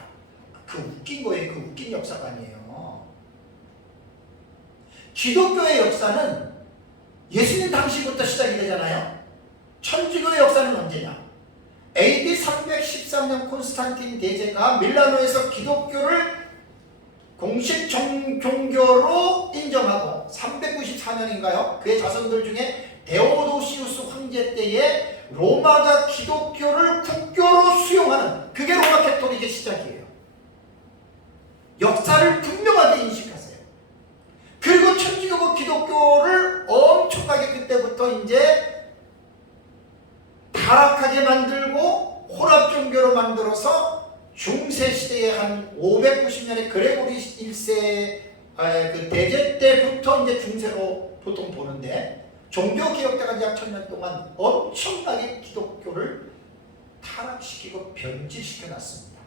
그 웃긴 거예요. 그 웃긴 역사가 아니에요. 기독교의 역사는 예수님 당시부터 시작이 되잖아요. 천주교의 역사는 언제냐? AD 313년 콘스탄틴 대제가 밀라노에서 기독교를 공식 종교로 인정하고 394년인가요? 그의 자손들 중에 데오도시우스 황제 때에 로마가 기독교를 국교로 수용하는, 그게 로마 캐토릭의 시작이에요. 역사를 분명하게 인식하세요. 그리고 천주교가 기독교를 엄청나게 그때부터 이제 타락하게 만들고 혼합종교로 만들어서 중세시대에 한 590년에 그레고리 1세 그 대제 때부터 이제 중세로 보통 보는데, 종교개혁자가 약 1000년 동안 엄청나게 기독교를 타락시키고 변질시켜 놨습니다.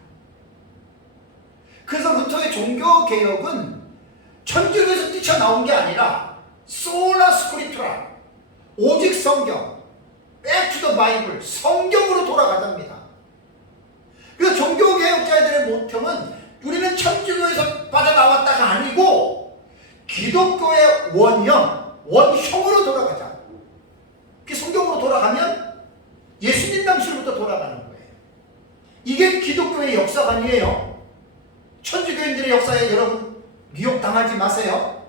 그래서 루터의 종교개혁은 천주교에서 뛰쳐나온 게 아니라 소라 스크립투라, 오직 성경, 백투더 바이블, 성경으로 돌아가답니다. 그래서 종교개혁자들의 모토는 우리는 천주교에서 빠져나왔다가 아니고 기독교의 원형으로 돌아가자. 그 성경으로 돌아가면 예수님 당시로부터 돌아가는 거예요. 이게 기독교의 역사관이에요. 천주교인들의 역사에 여러분 미혹당하지 마세요.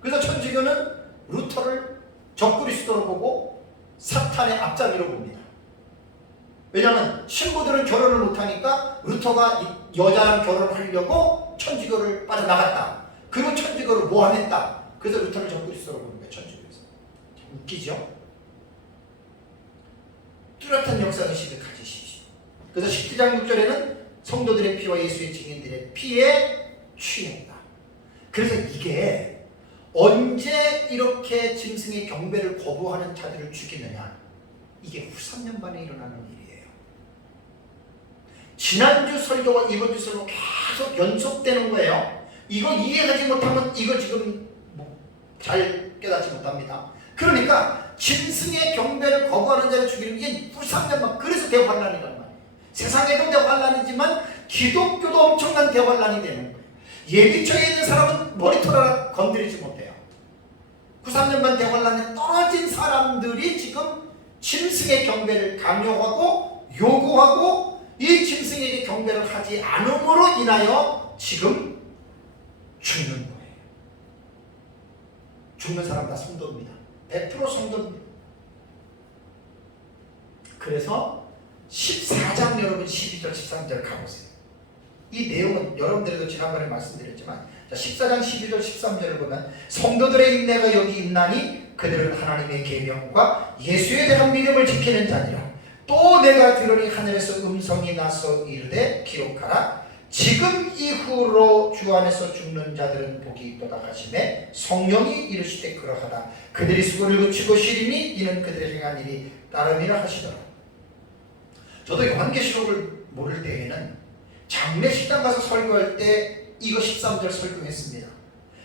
그래서 천주교는 루터를 적그리스도로 보고 사탄의 앞잡이로 봅니다. 왜냐하면 신부들은 결혼을 못하니까 루터가 여자랑 결혼하려고 천주교를 빠져나갔다. 그리고 천주교를 모함했다. 그래서 루터를 적그리스도로 보는 거예요. 천주교에서. 웃기죠? 뚜렷한 역사의식을 가지십시오. 그래서 17장 6절에는 성도들의 피와 예수의 증인들의 피에 취했다. 그래서 이게 언제 이렇게 짐승의 경배를 거부하는 자들을 죽이느냐, 이게 후3년반에 일어나는 일이에요. 지난주 설교와 이번주 설교 계속 연속되는 거예요. 이거 이해하지 못하면 이거 지금 잘 깨닫지 못합니다. 그러니까 짐승의 경배를 거부하는 자를 죽이는 게 후3년반, 그래서 대환란이란 말이에요. 세상에도 대환란이지만 기독교도 엄청난 대환란이 되는 거예요. 예비처에 있는 사람은 머리털 하나 건드리지 못해요. 93년반 대환란에 떨어진 사람들이 지금 짐승의 경배를 강요하고 요구하고 이 짐승에게 경배를 하지 않음으로 인하여 지금 죽는 거예요. 죽는 사람 다 성도입니다. 100% 성도입니다. 그래서 14장 여러분 12절 13절 가보세요. 이 내용은 여러분들에도 지난번에 말씀드렸지만, 14장 12절 13절을 보면 성도들의 인내가 여기 있나니 그들은 하나님의 계명과 예수에 대한 믿음을 지키는 자니라. 또 내가 들으니 하늘에서 음성이 나서 이르되 기록하라. 지금 이후로 주 안에서 죽는 자들은 복이 있도다 하시매 성령이 이르시되 그러하다. 그들이 수고를 그치고 쉬리니 이는 그들의 행한 일이 따름이라 하시더라. 저도 요한계시록을 모를 때에는 장례식장 가서 설교할 때 이거 13절 설교했습니다.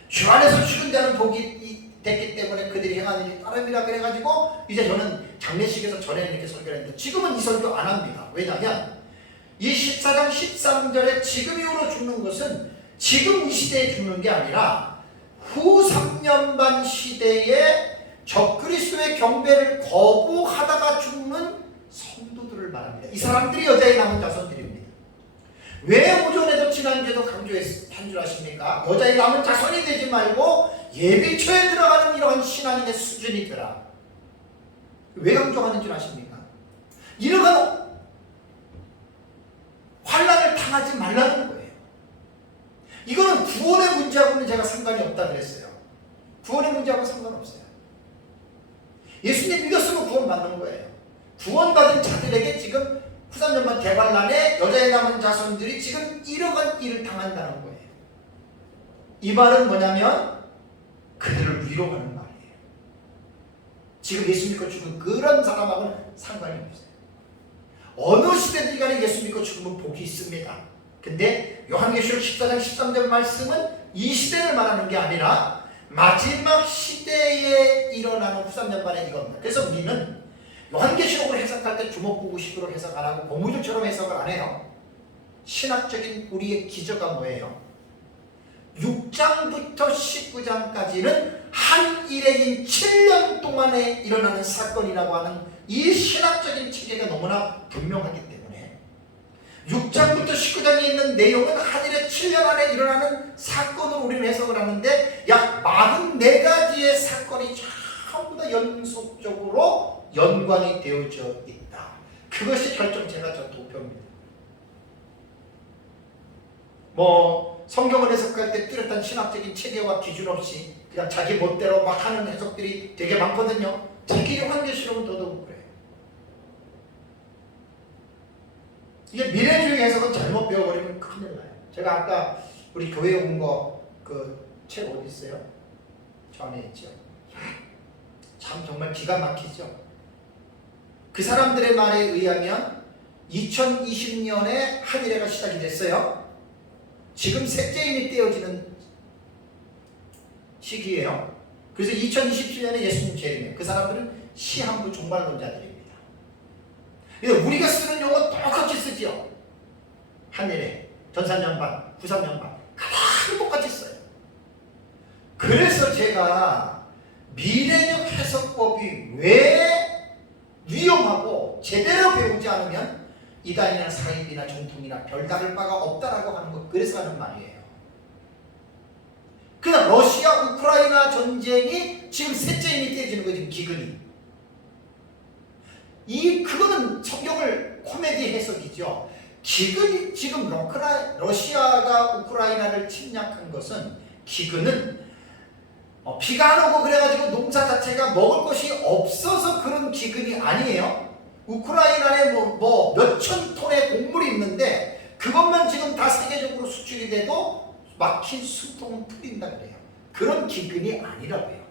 주 안에서 죽은 자는 복이 됐기 때문에 그들이 행한 일이 따름이라 그래가지고 이제 저는 장례식에서 전에는 이렇게 설교를 했는데 지금은 이 설교 안 합니다. 왜냐하면 이 14장 13절에 지금 이후로 죽는 것은 지금 이 시대에 죽는 게 아니라 후 3년반 시대에 적그리스도의 경배를 거부하다가 죽는 성도들을 말합니다. 이 사람들이 여자의 남은 자손들입니다. 왜 오전에도 지난주에도 강조한 줄 아십니까? 여자의 남은 자손이 되지 말고 예비처에 들어가는 이러한 신앙인의 수준이 되라. 왜 강조하는 줄 아십니까? 이러한 환난을 당하지 말라는 거예요. 이거는 구원의 문제하고는 제가 상관이 없다 그랬어요. 구원의 문제하고 상관없어요. 예수님 믿었으면 구원받는 거예요. 구원받은 자들에게 지금 후3년반 대환란에 여자의 남은 자손들이 지금 이러한 일을 당한다는 거예요. 이 말은 뭐냐면 그들을 위로하는 말이에요. 지금 예수 믿고 죽은 그런 사람하고는 상관이 없어요. 어느 시대든 간에 예수 믿고 죽으면 복이 있습니다. 근데 요한계시록 14장 13절 말씀은 이 시대를 말하는 게 아니라 마지막 시대에 일어나는 후3년반의 이겁니다. 그래서 우리는 요한계시록을 해석할 때 주먹구구식으로 해석 안 하고 고무줄처럼 해석을 안 해요. 신학적인 우리의 기저가 뭐예요? 6장부터 19장까지는 한 일행인 7년 동안에 일어나는 사건이라고 하는 이 신학적인 체계가 너무나 분명하기 때문에 6장부터 19장에 있는 내용은 한 일의 7년 안에 일어나는 사건으로 우리는 해석을 하는데 약 44가지의 사건이 전부 다 연속적으로 연관이 되어져 있다. 그것이 결정체가 저 도표입니다. 뭐 성경을 해석할 때 뚜렷한 신학적인 체계와 기준 없이 그냥 자기 멋대로 막 하는 해석들이 되게 많거든요. 특히 환경실험은 더더욱 그래요. 이게 미래주의 해석은 잘못 배워버리면 큰일 나요. 제가 아까 우리 교회에 온 거 그 책 어디 있어요? 저 안에 있죠. 참 정말 기가 막히죠. 그 사람들의 말에 의하면 2020년에 한일회가 시작이 됐어요. 지금 셋째인이 떼어지는 시기예요. 그래서 2027년에 예수님 재림이에요. 그 사람들은 시한부 종말론자들입니다. 그래서 우리가 쓰는 용어 똑같이 쓰죠. 한일회, 전산연반, 구삼연반 가장 똑같이 써요. 그래서 제가 미래적 해석법이 왜 위험하고 제대로 배우지 않으면 이단이나 사입이나 정통이나 별다를 바가 없다라고 하는 것, 그래서 하는 말이에요. 그냥 러시아 우크라이나 전쟁이 지금 셋째인이 떼지는 거예요. 지금 기근이. 그거는 성경을 코미디 해석이죠. 기근이 지금 러시아가 우크라이나를 침략한 것은 기근은 비가 안 오고 그래가지고 농사 자체가 먹을 것이 없어서 그런 기근이 아니에요. 우크라이나에 뭐 몇천 톤의 곡물이 있는데 그것만 지금 다 세계적으로 수출이 돼도 막힌 숨통은 풀린다 그래요. 그런 기근이 아니라고요.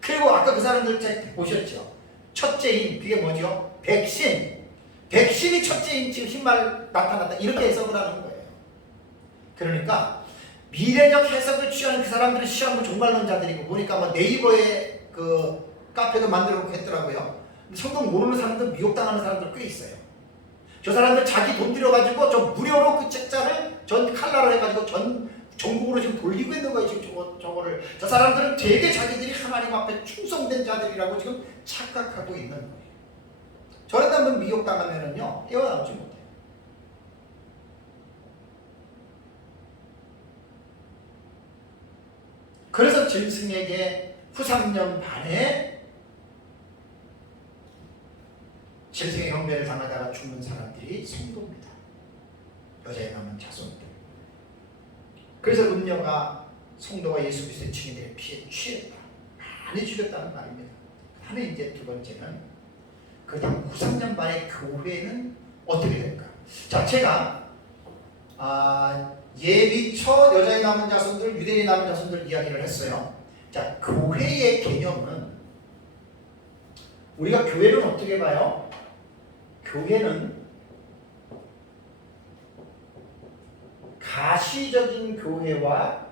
그리고 아까 그 사람들 책 보셨죠? 첫째인 그게 뭐죠? 백신이 첫째인 지금 흰말 나타났다 이렇게 해석을 하는 거예요. 그러니까 미래적 해석을 취하는 그 사람들은 시한부 종말론자들이고 보니까 뭐 네이버에 그 카페도 만들어 놓고 했더라고요. 성경 모르는 사람들 미혹당하는 사람들 꽤 있어요. 저 사람들 자기 돈 들여가지고 저 무료로 그 책자를 전 칼라로 해가지고 전국으로 지금 돌리고 있는 거예요. 지금 저거를 저 사람들은 되게 자기들이 하나님 앞에 충성된 자들이라고 지금 착각하고 있는 거예요. 저런 한번 미혹당하면은요 헤어나오지 못해요. 그래서 짐승에게 후 3년 반에 짐승의 형배를 당하다가 죽는 사람들이 성도입니다. 여자에 남은 자손들. 그래서 음녀가 성도가 예수 그리스도의 증인들의 피에 취했다. 많이 죽였다는 말입니다. 하는 이제 두 번째는 그 다음 후 3년 반의 교회는 어떻게 될까? 자, 제가 예비처 여자의 남은 자손들, 유대인의 남은 자손들 이야기를 했어요. 자, 교회의 개념은 우리가 교회는 어떻게 봐요? 교회는 가시적인 교회와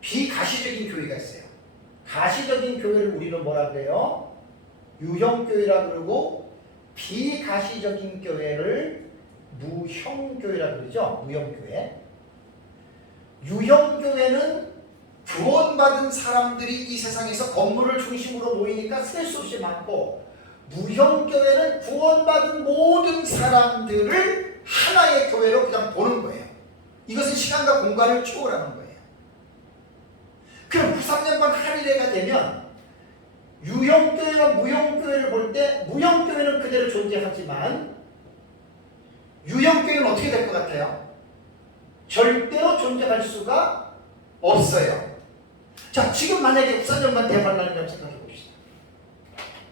비가시적인 교회가 있어요. 가시적인 교회를 우리는 뭐라 그래요? 유형교회라 그러고 비가시적인 교회를 무형교회라 그러죠. 무형교회. 유형교회는 구원받은 사람들이 이 세상에서 건물을 중심으로 모이니까 셀 수 없이 많고, 무형교회는 구원받은 모든 사람들을 하나의 교회로 그냥 보는 거예요. 이것은 시간과 공간을 초월하는 거예요. 그럼 3년 반 한일회가 되면 유형교회와 무형교회를 볼 때 무형교회는 그대로 존재하지만 유형교회는 어떻게 될 것 같아요? 절대로 존재할 수가 없어요. 자, 지금 만약에 3년 반 대반란이라고 생각해 봅시다.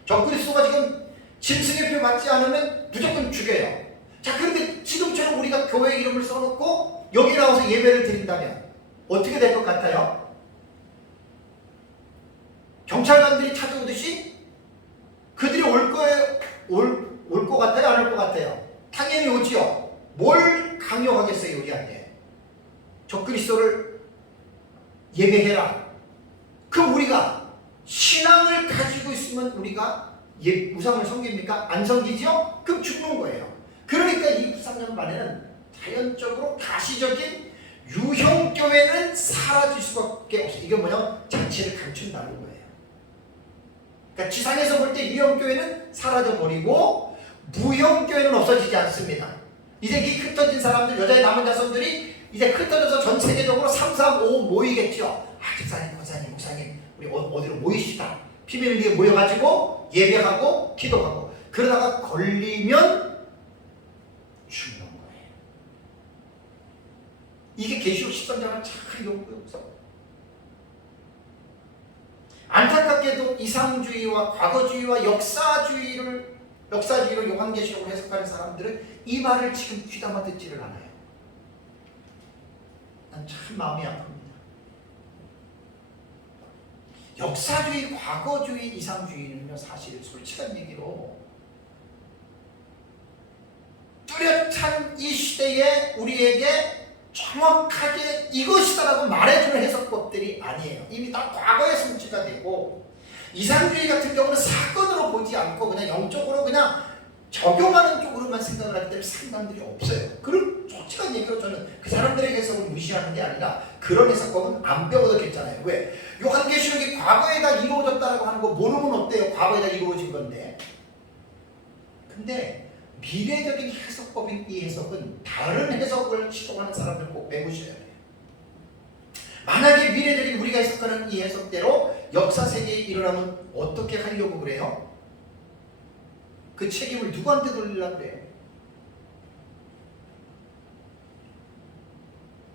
적그리스도가 지금 짐승의 표 맞지 않으면 무조건 죽여요. 자, 그런데 지금처럼 우리가 교회 이름을 써놓고 여기 나와서 예배를 드린다면 어떻게 될 것 같아요? 경찰관들이 찾아오듯이 그들이 올 것 같아요? 안 올 것 같아요? 당연히 오지요. 뭘 강요하겠어요, 우리한테? 적그리스도를 예배해라. 그럼 우리가 신앙을 가지고 있으면 우리가 우상을 섬깁니까? 안 섬기죠? 그럼 죽는 거예요. 그러니까 이 3년 반에는 자연적으로 가시적인 유형교회는 사라질 수밖에 없어요. 이게 뭐냐? 자체를 감춘다는 거예요. 그러니까 지상에서 볼 때 유형교회는 사라져버리고 무형교회는 없어지지 않습니다. 이제 이 흩어진 사람들, 여자의 남은 자손들이 이제 흩어져서 전 세계적으로 3, 4, 5 모이겠죠. 집사님, 권사님, 목사님, 우리 어디로 모이시다. 피밀리에 모여가지고 예배하고 기도하고 그러다가 걸리면 죽는 거예요. 이게 계시록 13장을 잘 연구해보세요. 안타깝게도 이상주의와 과거주의와 역사주의로 요한계시록을 해석하는 사람들은 이 말을 지금 귀담아 듣지를 않아요. 난 참 마음이 아픕니다. 역사주의, 과거주의, 이상주의는요 사실 솔직한 얘기로 뚜렷한 이 시대에 우리에게 정확하게 이것이다라고 말해주는 해석법들이 아니에요. 이미 다 과거에 성취가 되고, 이상주의 같은 경우는 사건으로 보지 않고 그냥 영적으로 그냥 적용하는 쪽으로만 생각을 할 때는 상관들이 없어요. 그런 솔직한 얘기로 저는 그 사람들의 해석을 무시하는 게 아니라 그런 해석법은 안 배워도 괜찮아요. 왜? 요한계시록이 과거에다 이루어졌다라고 하는 거 모르면 어때요? 과거에다 이루어진 건데. 근데 미래적인 해석법인 이 해석은 다른 해석을 시도하는 사람들 꼭 배우셔야 돼요. 만약에 미래적인 우리가 해석하는 이 해석대로 역사 세계에 일어나면 어떻게 하려고 그래요? 그 책임을 누구한테 돌리려고 그래요?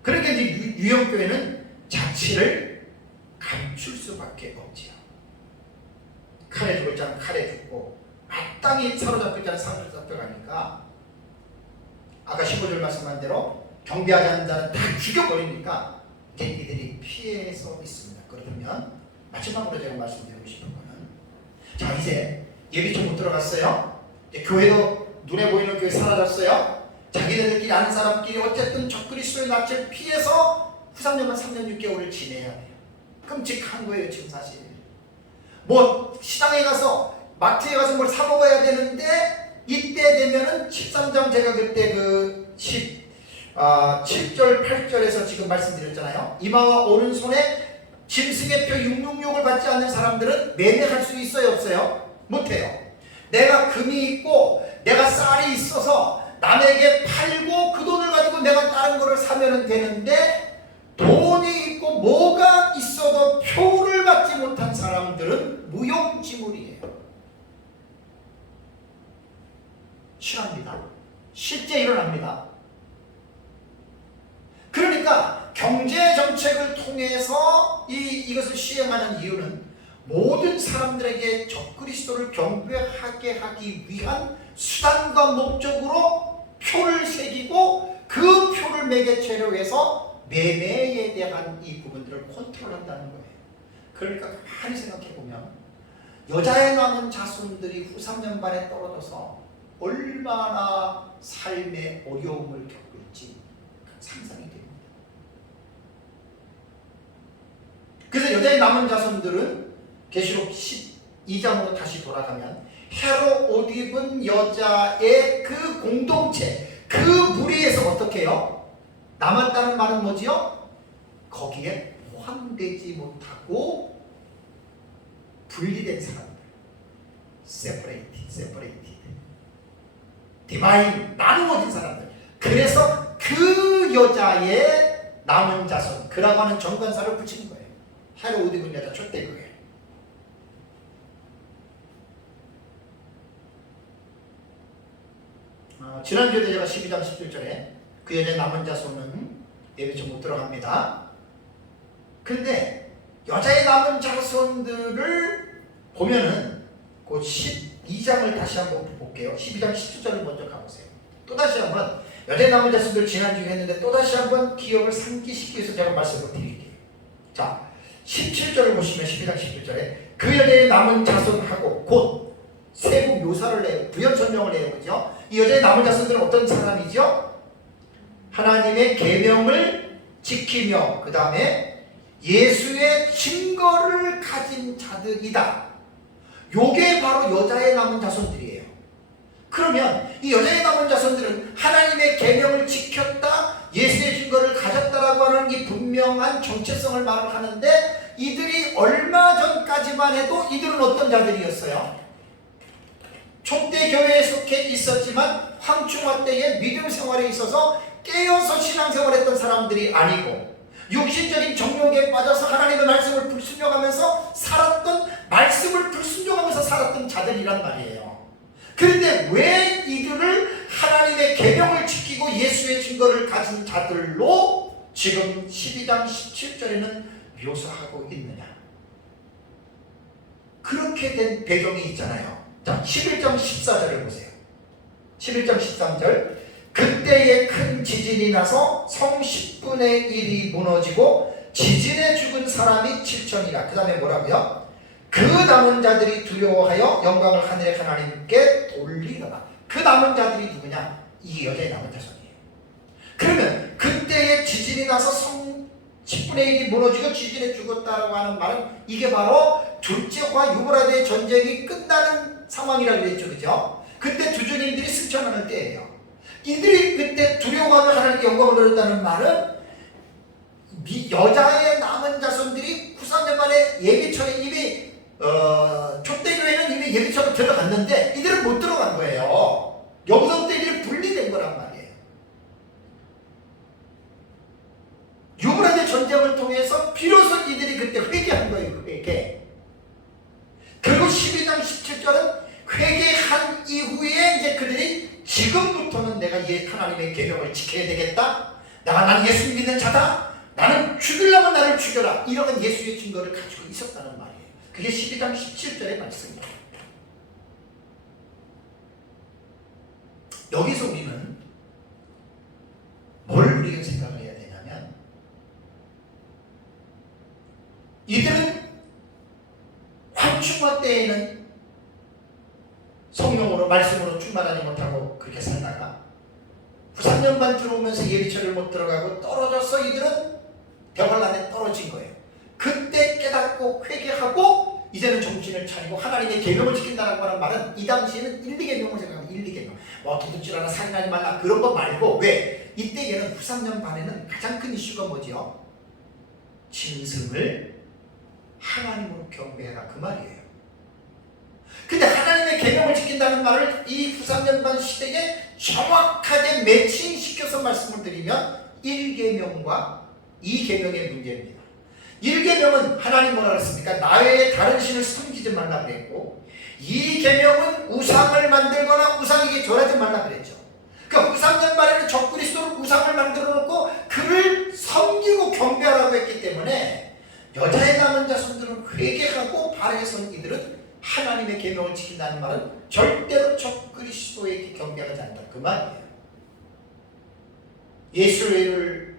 그러니까 이제 유형교회는 자치를 감출 수밖에 없지요. 칼에 죽을 자는 칼에 죽고 마땅히 사로잡힐 자는 사로잡혀가니까 아까 15절 말씀한 대로 경배하지 않는 자는 다 죽여버리니까 이제 이들이 피해서 있습니다. 그러면 마지막으로 제가 말씀드리고 싶은 거는, 자 이제 예비촌 못 들어갔어요. 이제 교회도 눈에 보이는 교회 사라졌어요. 자기네들끼리 아는 사람끼리 어쨌든 적그리스도의 낯을 피해서 후 3년만 3년 6개월을 지내야 돼요. 끔찍한 거예요 지금 사실. 뭐 시장에 가서 마트에 가서 뭘 사 먹어야 되는데 이때 되면은 13장 제가 그때 그 7절 8절에서 지금 말씀드렸잖아요. 이마와 오른손에 짐승의 표 666을 받지 않는 사람들은 매매할 수 있어요 없어요? 못해요. 내가 금이 있고 내가 쌀이 있어서 남에게 팔고 그 돈을 가지고 내가 다른 거를 사면 되는데, 돈이 있고 뭐가 있어도 표를 받지 못한 사람들은 무용지물이에요. 실합니다. 실제 일어납니다. 그러니까 경제 정책을 통해서 이것을 시행하는 이유는 모든 사람들에게 적그리스도를 경배하게 하기 위한 수단과 목적으로 표를 새기고 그 표를 매개체로 해서 매매에 대한 이 부분들을 컨트롤한다는 거예요. 그러니까 가만히 생각해보면 여자의 남은 자손들이 후 3년 반에 떨어져서 얼마나 삶의 어려움을 겪을지 상상이 됩니다. 그래서 여자의 남은 자손들은 계시록 12장으로 다시 돌아가면 헤롯 옷 입은 여자의 그 공동체, 그 무리에서 어떻게 해요? 남았다는 말은 뭐지요? 거기에 포함되지 못하고 분리된 사람들, separated, 디바인, 나누어진 사람들. 그래서 그 여자의 남은 자손, 그라고 하는 정관사를 붙이는 거예요. 헤롯 옷 입은 여자 촛대교회. 지난주에 제가 12장 17절에 그 여자의 남은 자손은 예배처 못 들어갑니다. 근데 여자의 남은 자손들을 보면은 그 12장을 다시 한번 볼게요. 12장 17절을 먼저 가보세요. 또다시 한번 여자의 남은 자손들 지난주에 했는데 또다시 한번 기억을 상기시키기 위해서 제가 말씀을 드릴게요. 자, 17절을 보시면 12장 17절에 그 여자의 남은 자손하고 곧 세부 묘사를 해요. 부연 설명을 해요. 그죠? 이 여자의 남은 자손들은 어떤 사람이죠? 하나님의 계명을 지키며 그 다음에 예수의 증거를 가진 자들이다. 요게 바로 여자의 남은 자손들이에요. 그러면 이 여자의 남은 자손들은 하나님의 계명을 지켰다, 예수의 증거를 가졌다라고 하는 이 분명한 정체성을 말을 하는데, 이들이 얼마 전까지만 해도 이들은 어떤 자들이었어요? 촛대 교회에 속해 있었지만 황충화 때의 믿음 생활에 있어서 깨어서 신앙생활했던 사람들이 아니고, 육신적인 정욕에 빠져서 하나님의 말씀을 불순종하면서 살았던 말씀을 불순종하면서 살았던 자들이란 말이에요. 그런데 왜 이들을 하나님의 계명을 지키고 예수의 증거를 가진 자들로 지금 12장 17절에는 묘사하고 있느냐? 그렇게 된 배경이 있잖아요. 자, 11장 14절을 보세요. 11장 13절. 그때에 큰 지진이 나서 성 10분의 1이 무너지고 지진에 죽은 사람이 7천이라. 그 다음에 뭐라고요? 그 남은 자들이 두려워하여 영광을 하늘의 하나님께 돌리더라. 그 남은 자들이 누구냐? 이 여자의 남은 자손이에요. 그러면 그때에 지진이 나서 성 10분의 1이 무너지고 지진에 죽었다라고 하는 말은 이게 바로 둘째와 유브라데의 전쟁이 끝나는 상황이라고 그랬죠. 그죠? 그때 두 주님들이 승천하는 때예요. 이들이 그때 두려워하며 하나님께 영광을 돌렸다는 말은 여자의 남은 자손들이 9~3년 만에 예비처에 이미 촛대교회는 이미 예비처로 들어갔는데 이들은 못 들어간 거예요. 여기서부터 이들이 분리된 거란 말이에요. 유브라데 전쟁을 통해서 비로소 이들이 그때 회개한 거예요. 회개. 그리고 12장 17절은 회개한 이후에 이제 그들이 지금부터는 내가 하나님의 계명을 지켜야 되겠다. 나는 예수 믿는 자다. 나는 죽이려면 나를 죽여라. 이런 예수의 증거를 가지고 있었다는 말이에요. 그게 12장 17절의 말씀입니다. 여기서 우리는 뭘 우리가 생각을 해야 되냐면 이들은 환충화 때에는 성령으로 말씀으로 충만하지 못하고 그렇게 살다가 9~3년 반 들어오면서 예비처를 못 들어가고 떨어져서 이들은 대환란에 떨어진 거예요. 그때 깨닫고 회개하고 이제는 정신을 차리고 하나님의 계명을 지킨다는 하는 말은 이 당시에는 1, 2계명을 생각하면 1, 2계명 뭐 도둑질하나 살인하지 말라 그런 거 말고 왜? 이때에는 9~3년 반에는 가장 큰 이슈가 뭐지요? 짐승을 하나님으로 경배해라 그 말이에요. 근데 하나님의 계명을 지킨다는 말을 이 9~3년 반 시대에 정확하게 매칭시켜서 말씀을 드리면 1계명과 2계명의 문제입니다. 1계명은 하나님 뭐라 그랬습니까? 나 외에 다른 신을 섬기지 말라 그랬고 2계명은 우상을 만들거나 우상에게 절하지 말라 그랬죠. 그러니까 9~3년 만에는 적그리스도를 우상을 만들어 놓고 그를 섬기고 경배하라고 했기 때문에 여자의 남은 자손들은 회개하고 발에 선 이들은 하나님의 계명을 지킨다는 말은 절대로 적그리스도에게 경배하지 않는다 그 말이에요. 예수를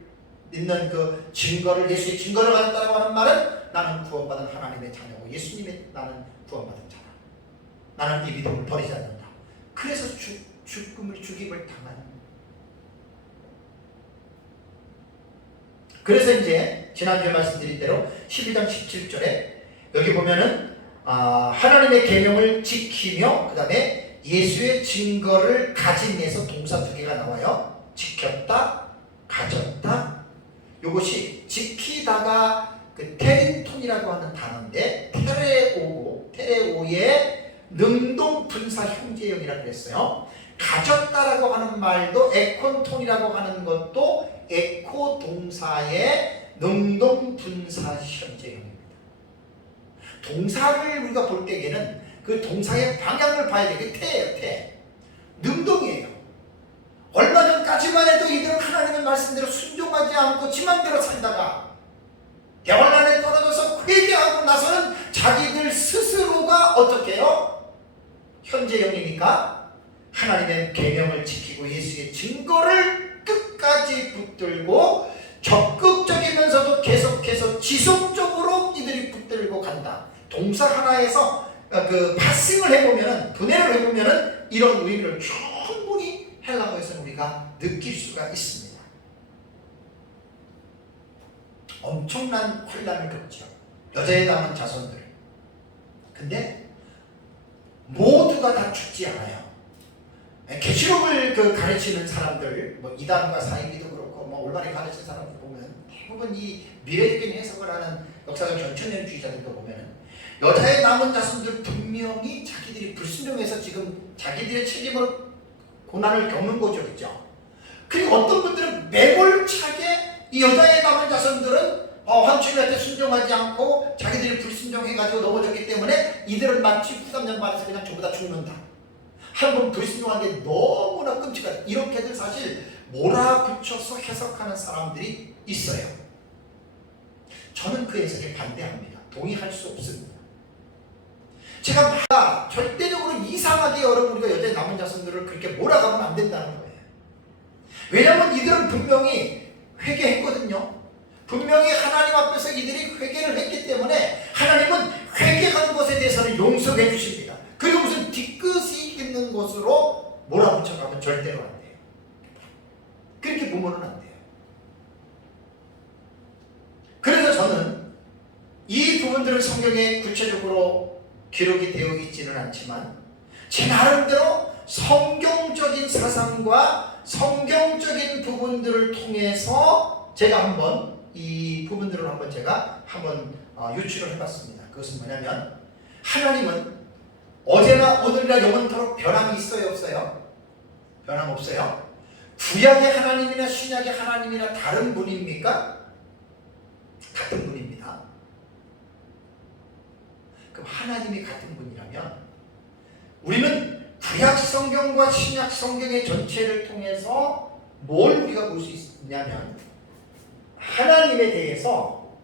믿는 그 증거를 예수의 증거를 가졌다고 하는 말은 나는 구원받은 하나님의 자녀고 예수님의 나는 구원받은 자다. 나는 이 믿음을 버리지 않는다. 그래서 죽임을 당하는. 그래서 이제 지난주에 말씀드린 대로 12장 17절에 여기 보면은 하나님의 계명을 지키며 그 다음에 예수의 증거를 가진 데서 동사 2개가 나와요. 지켰다, 가졌다. 이것이 지키다가 그 테린톤이라고 하는 단어인데 테레오의 능동분사 형제형이라고 그랬어요. 가졌다라고 하는 말도 에콘톤이라고 하는 것도 에코 동사의 능동분사 형제형입니다. 동사를 우리가 볼 때에는 그 동사의 방향을 봐야 되게 태예요. 태. 능동이에요. 얼마 전까지만 해도 이들은 하나님의 말씀대로 순종하지 않고 지 맘대로 살다가 대환란에 떨어져서 회개하고 나서는 자기들 스스로가 어떻게 해요? 현재형이니까 하나님의 계명을 지키고 예수의 증거를 끝까지 붙들고 적극적이면서도 계속해서 지속적으로 이들이 붙들고 간다. 동사 하나에서 그 파싱을 해보면은 분해를 해보면은 이런 의미를 충분히 헬라어에서는 우리가 느낄 수가 있습니다. 엄청난 혼란을 겪죠. 여자의 남은 자손들. 근데 모두가 다 죽지 않아요. 계시록을 가르치는 사람들, 뭐 이단과 사이비도 그렇고, 뭐 올바르게 가르치는 사람들 보면 대부분 이 미래적인 해석을 하는 역사적 전천년주의자들도 보면은 여자의 남은 자손들 분명히 자기들이 불순종해서 지금 자기들의 책임으로 고난을 겪는 거죠, 그죠? 그리고 어떤 분들은 매몰차게 이 여자의 남은 자손들은 황충일한테 순종하지 않고 자기들이 불순종해가지고 넘어졌기 때문에 이들은 마치 후삼년반에서 그냥 전부 다 죽는다. 한번 불순종한 게 너무나 끔찍하다. 이렇게들 사실 몰아붙여서 해석하는 사람들이 있어요. 저는 그 해석에 반대합니다. 동의할 수 없습니다. 제가 절대적으로 이상하게 여러분 우리가 여자의 남은 자손들을 그렇게 몰아가면 안 된다는 거예요. 왜냐하면 이들은 분명히 회개했거든요. 분명히 하나님 앞에서 이들이 회개를 했기 때문에 하나님은 회개한 것에 대해서는 용서해 주십니다. 그리고 무슨 뒤끝이 있는 것으로 몰아붙여가면 절대로 안 돼요. 그렇게 보면은 안 돼요. 그래서 저는 이 부분들은 성경에 구체적으로 기록이 되어 있지는 않지만 제 나름대로 성경적인 사상과 성경적인 부분들을 통해서 제가 한번 이 부분들을 제가 유추를 해봤습니다. 그것은 뭐냐면 하나님은 어제나 오늘이나 영원토록 변함이 있어요, 없어요? 변함없어요? 구약의 하나님이나 신약의 하나님이나 다른 분입니까? 같은 분입니다. 그럼 하나님이 같은 분이라면 우리는 구약 성경과 신약 성경의 전체를 통해서 뭘 우리가 볼 수 있냐면 하나님에 대해서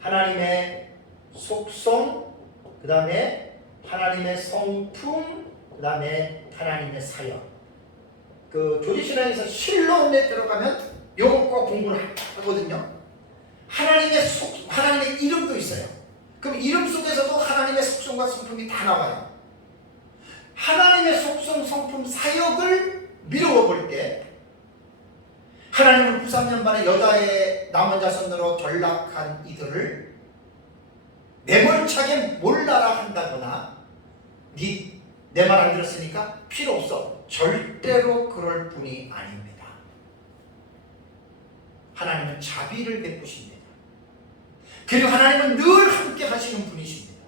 하나님의 속성, 그 다음에 하나님의 성품, 그 다음에 하나님의 사역. 그 조지신앙에서 실론에 들어가면 요거 꼭 공부를 하거든요. 하나님의 이름도 있어요. 그럼 이름 속에서도 하나님의 속성과 성품이 다 나와요. 하나님의 속성, 성품, 사역을 미루어 볼 때 하나님은 후삼년반에 여자의 남은 자손으로 전락한 이들을 매몰차게 몰라라 한다거나 내 말 안 들었으니까 필요 없어. 절대로 그럴 분이 아닙니다. 하나님은 자비를 베푸십니다. 그리고 하나님은 늘 함께 하시는 분이십니다.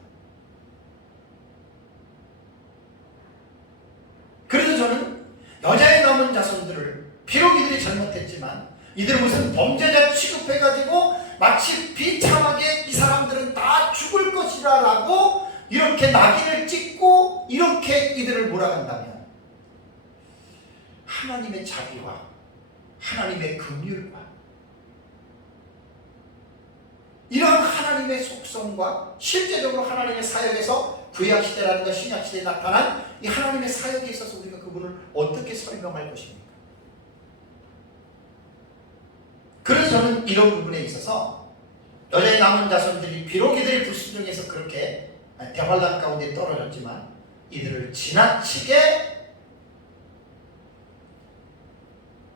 그래서 저는 여자의 남은 자손들을 비록 이들이 잘못했지만 이들은 무슨 범죄자 취급해가지고 마치 비참하게 이 사람들은 다 죽을 것이라 라고 이렇게 낙인을 찍고 이렇게 이들을 몰아간다면 하나님의 자비와 하나님의 긍휼과 이러한 하나님의 속성과 실제적으로 하나님의 사역에서 구약시대라든가 신약시대에 나타난 이 하나님의 사역에 있어서 우리가 그분을 어떻게 설명할 것입니까? 그래서 저는 이런 부분에 있어서 여자의 남은 자손들이 비록 이들이 불순종해서 그렇게 대환란 가운데 떨어졌지만 이들을 지나치게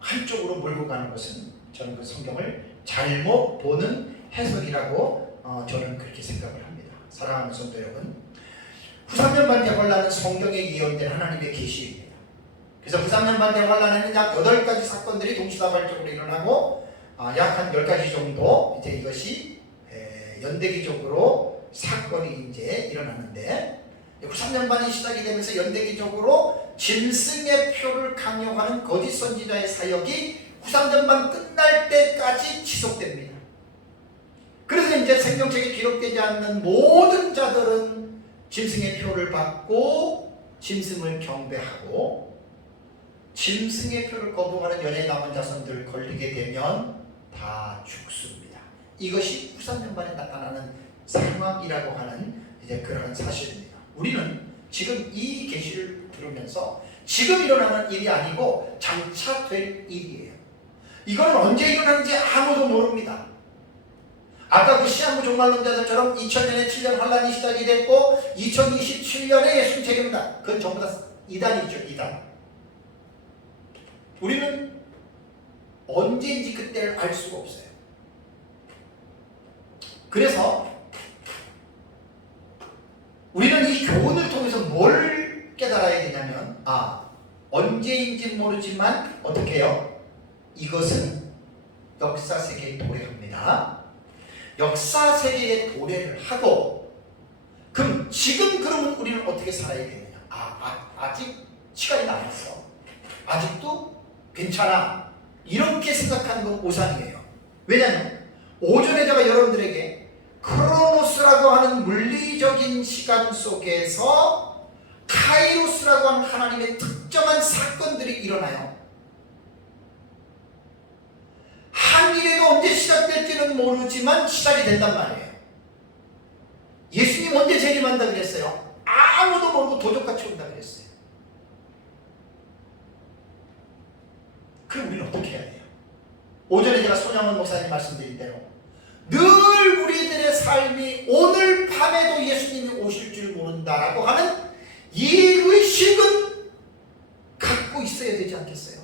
한쪽으로 몰고 가는 것은 저는 그 성경을 잘못 보는 해석이라고 저는 그렇게 생각을 합니다. 사랑하는 성도 여러분, 후삼년반 대환란은 성경에 예언된 하나님의 계시입니다. 그래서 후삼년반 대환란에는 약 8가지 사건들이 동시다발적으로 일어나고 약 한 10가지 정도 이제 이것이 연대기적으로 사건이 이제 일어나는데 93년반이 시작이 되면서 연대기적으로 짐승의 표를 강요하는 거짓 선지자의 사역이 93년반 끝날 때까지 지속됩니다. 그래서 이제 생명책에 기록되지 않는 모든 자들은 짐승의 표를 받고 짐승을 경배하고 짐승의 표를 거부하는 연애 남은 자손들 걸리게 되면 다 죽습니다. 이것이 93년반에 나타나는 상황이라고 하는 이제 그러한 사실입니다. 우리는 지금 이 계시를 들으면서 지금 일어나는 일이 아니고 장차 될 일이에요. 이건 언제 일어나는지 아무도 모릅니다. 아까 그 시한부 종말론자들처럼 2000년에 7년 환란이 시작이 됐고 2027년에 예수님 재림다. 그건 전부 다 이단이죠. 이단. 우리는 언제인지 그때를 알 수가 없어요. 그래서 우리는 이 교훈을 통해서 뭘 깨달아야 되냐면 언제인지 모르지만 어떻게 해요? 이것은 역사세계에 도래합니다. 역사세계에 도래를 하고 그럼 지금 그러면 우리는 어떻게 살아야 되느냐? 아직 시간이 남았어. 아직도 괜찮아. 이렇게 생각하는 건 오산이에요. 왜냐하면 오전에 제가 여러분들에게 크로노스라고 하는 물리적인 시간 속에서 카이로스라고 하는 하나님의 특정한 사건들이 일어나요. 한 일에도 언제 시작될지는 모르지만 시작이 된단 말이에요. 예수님 언제 재림한다 그랬어요? 아무도 모르고 도적같이 온다 그랬어요. 그럼 우리는 어떻게 해야 돼요? 오전에 제가 손양원 목사님 말씀드린 대로 늘 우리들의 삶이 오늘 밤에도 예수님이 오실 줄 모른다라고 하는 이 의식은 갖고 있어야 되지 않겠어요?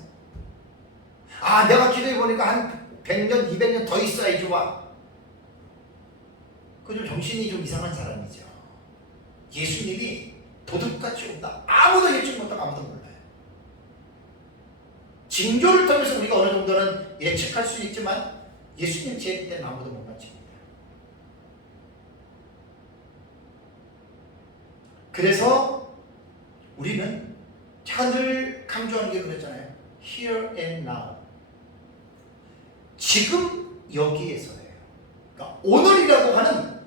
아, 내가 기도해보니까 한 100년, 200년 더 있어야지 와. 그 좀 정신이 좀 이상한 사람이죠. 예수님이 도둑같이 온다. 아무도 예측 못하고 아무도 몰라요. 징조를 통해서 우리가 어느 정도는 예측할 수 있지만 예수님 재림 때는 아무도 못 맞춥니다. 그래서 우리는 제가 늘 강조하는 게 그랬잖아요. Here and now. 지금 여기에서예요. 그러니까 오늘이라고 하는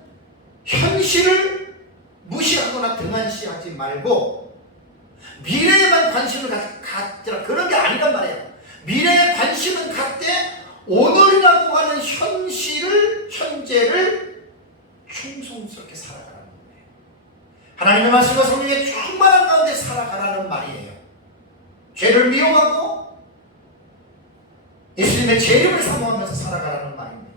현실을 무시하거나 등한시하지 말고 미래에만 관심을 갖더라 그런 게 아니란 말이에요. 미래에 관심은 갖되 오늘이라고 하는 현실을 현재를 충성스럽게 살아가라는 거예요. 하나님의 말씀과 성령의 충만한 가운데 살아가라는 말이에요. 죄를 미워하고 예수님의 재림을 사모하면서 살아가라는 말입니다.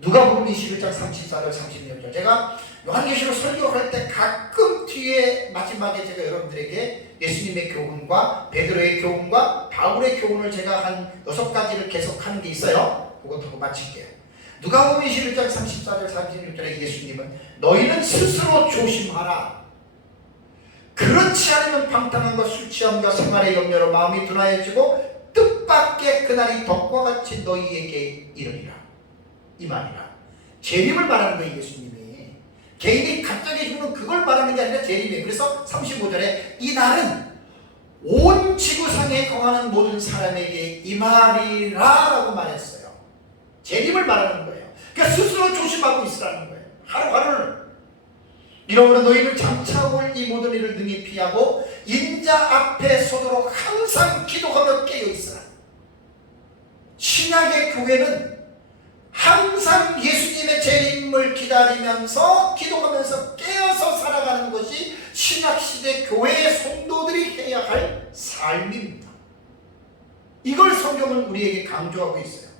누가복음 21장 34절 36절 제가 요한계시록 설교할 때 가끔 뒤에 마지막에 제가 여러분들에게 예수님의 교훈과 베드로의 교훈과 바울의 교훈을 제가 한 6가지를 계속하는 게 있어요. 그것하고 마칠게요. 누가복음 21장 34절 36절에 예수님은 너희는 스스로 조심하라. 그렇지 않으면 방탕함과 술 취함과 생활의 염려로 마음이 둔하여지고 뜻밖의 그날이 덕과 같이 너희에게 이르리라. 이 말이라. 재림을 말하는 거예요. 예수님이 개인이 갑자기 죽는 그걸 말하는 게 아니라 재림이에요. 그래서 35절에 이 날은 온 지구상에 거하는 모든 사람에게 이 말이라 라고 말했어요. 재림을 말하는 거예요. 그러니까 스스로 조심하고 있으라는 거예요. 하루하루를. 이러므로 너희는 장차 올 이 모든 일을 능히 피하고 인자 앞에 서도록 항상 기도하며 깨어있으라. 신약의 교회는 항상 예수님의 재림을 기다리면서 기도하면서 깨어서 살아가는 것이 신약시대 교회의 성도들이 해야 할 삶입니다. 이걸 성경은 우리에게 강조하고 있어요.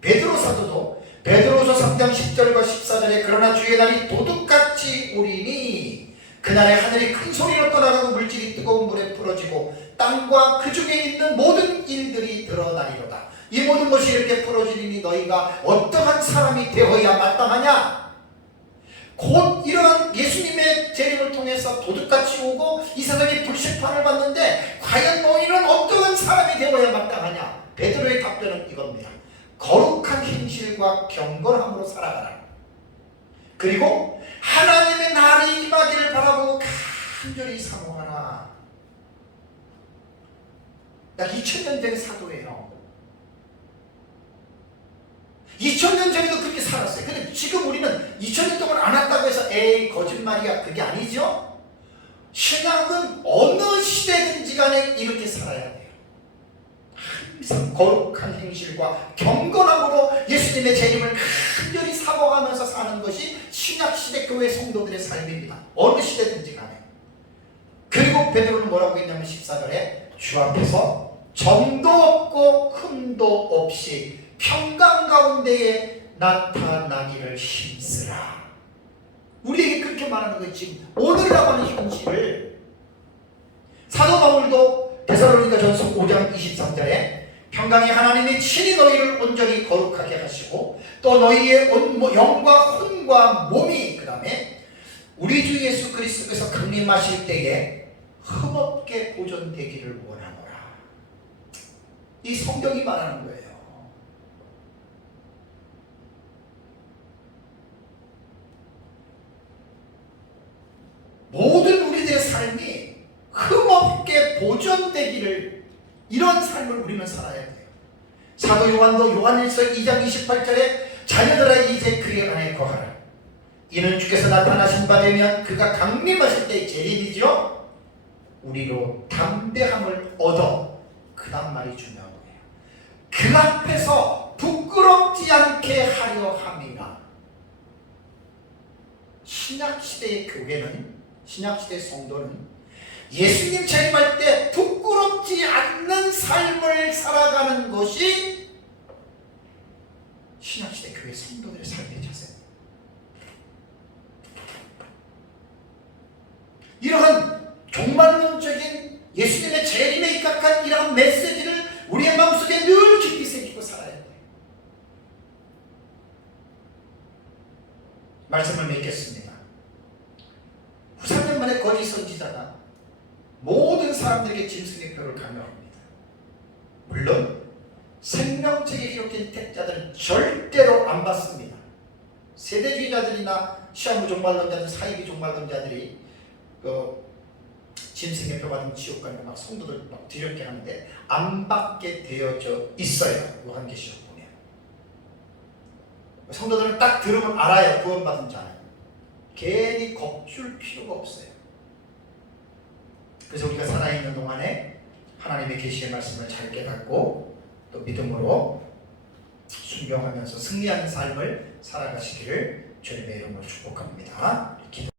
베드로 사도도 베드로서 3장 10절과 14절에 그러나 주의 날이 도둑같이 오리니 그날에 하늘이 큰 소리로 떠나가고 물질이 뜨거운 물에 풀어지고 땅과 그 중에 있는 모든 일들이 드러나리로다. 이 모든 것이 이렇게 풀어지리니 너희가 어떠한 사람이 되어야 마땅하냐? 곧 이러한 예수님의 재림을 통해서 도둑같이 오고 이 세상에 불심판을 받는데 과연 너희는 어떠한 사람이 되어야 마땅하냐? 베드로의 답변은 이겁니다. 거룩한 행실과 경건함으로 살아가라. 그리고 하나님의 날이 임하기를 바라보고 간절히 사모하라. 약 2000년 된 사도예요. 2000년 전에도 그렇게 살았어요. 근데 지금 우리는 2000년 동안 안 왔다고 해서 에이 거짓말이야 그게 아니죠. 신앙은 어느 시대든지 간에 이렇게 살아야 돼요. 항상 거룩한 행실과 경건함으로 예수님의 재림을 간절히 사모하면서 사는 것이 신약시대 교회 성도들의 삶입니다. 어느 시대든지 간에. 그리고 베드로는 뭐라고 했냐면 14절에 주 앞에서 점도 없고 흠도 없이 평강 가운데에 나타나기를 힘쓰라. 우리에게 그렇게 말하는 거예요. 지금 오늘이라고 하는 현실을. 사도 바울도 데살로니가전서 5장 23절에 평강의 하나님이 친히 너희를 온전히 거룩하게 하시고 또 너희의 영과 혼과 몸이 그 다음에 우리 주 예수 그리스도께서 강림하실 때에 흠없게 보존되기를 원하노라. 이 성경이 말하는 거예요. 모든 우리들의 삶이 흠없게 보존되기를 이런 삶을 우리는 살아야 돼요. 사도 요한도 요한일서 2장 28절에 자녀들아 이제 그의 안에 거하라. 이는 주께서 나타나신 바 되면 그가 강림하실 때의 재림이죠. 우리로 담대함을 얻어 그 다음 말이 중요한 거예요. 그 앞에서 부끄럽지 않게 하려 함이라. 신약시대의 교회는, 신약시대의 성도는 예수님 재림할 때 부끄럽지 않는 삶을 살아가는 것이 신약시대 교회 성도들의 삶의 자세입니다. 이러한 종말론적인 예수님의 재림에 입각한 이러한 메시지를 우리의 마음속에 늘 깊이 새기고 살아야 돼요. 말씀을 맺겠습니다. 후 3년 만에 거짓 선지자가 모든 사람들에게 짐승의 표를 강요합니다. 물론 생명책에 기록된 택자들은 절대로 안 받습니다. 세대주의자들이나 시한부 종말론자들, 사이비 종말론자들이 짐승의 표 받은 지옥 가는 막 성도들 막 두렵게 하는데 안 받게 되어져 있어요. 요한계시록 보면 성도들은 딱 들으면 알아요. 구원받은 자는. 괜히 겁줄 필요가 없어요. 그래서 우리가 살아있는 동안에 하나님의 계시의 말씀을 잘 깨닫고 또 믿음으로 순종하면서 승리하는 삶을 살아가시기를 주님의 이름으로 축복합니다.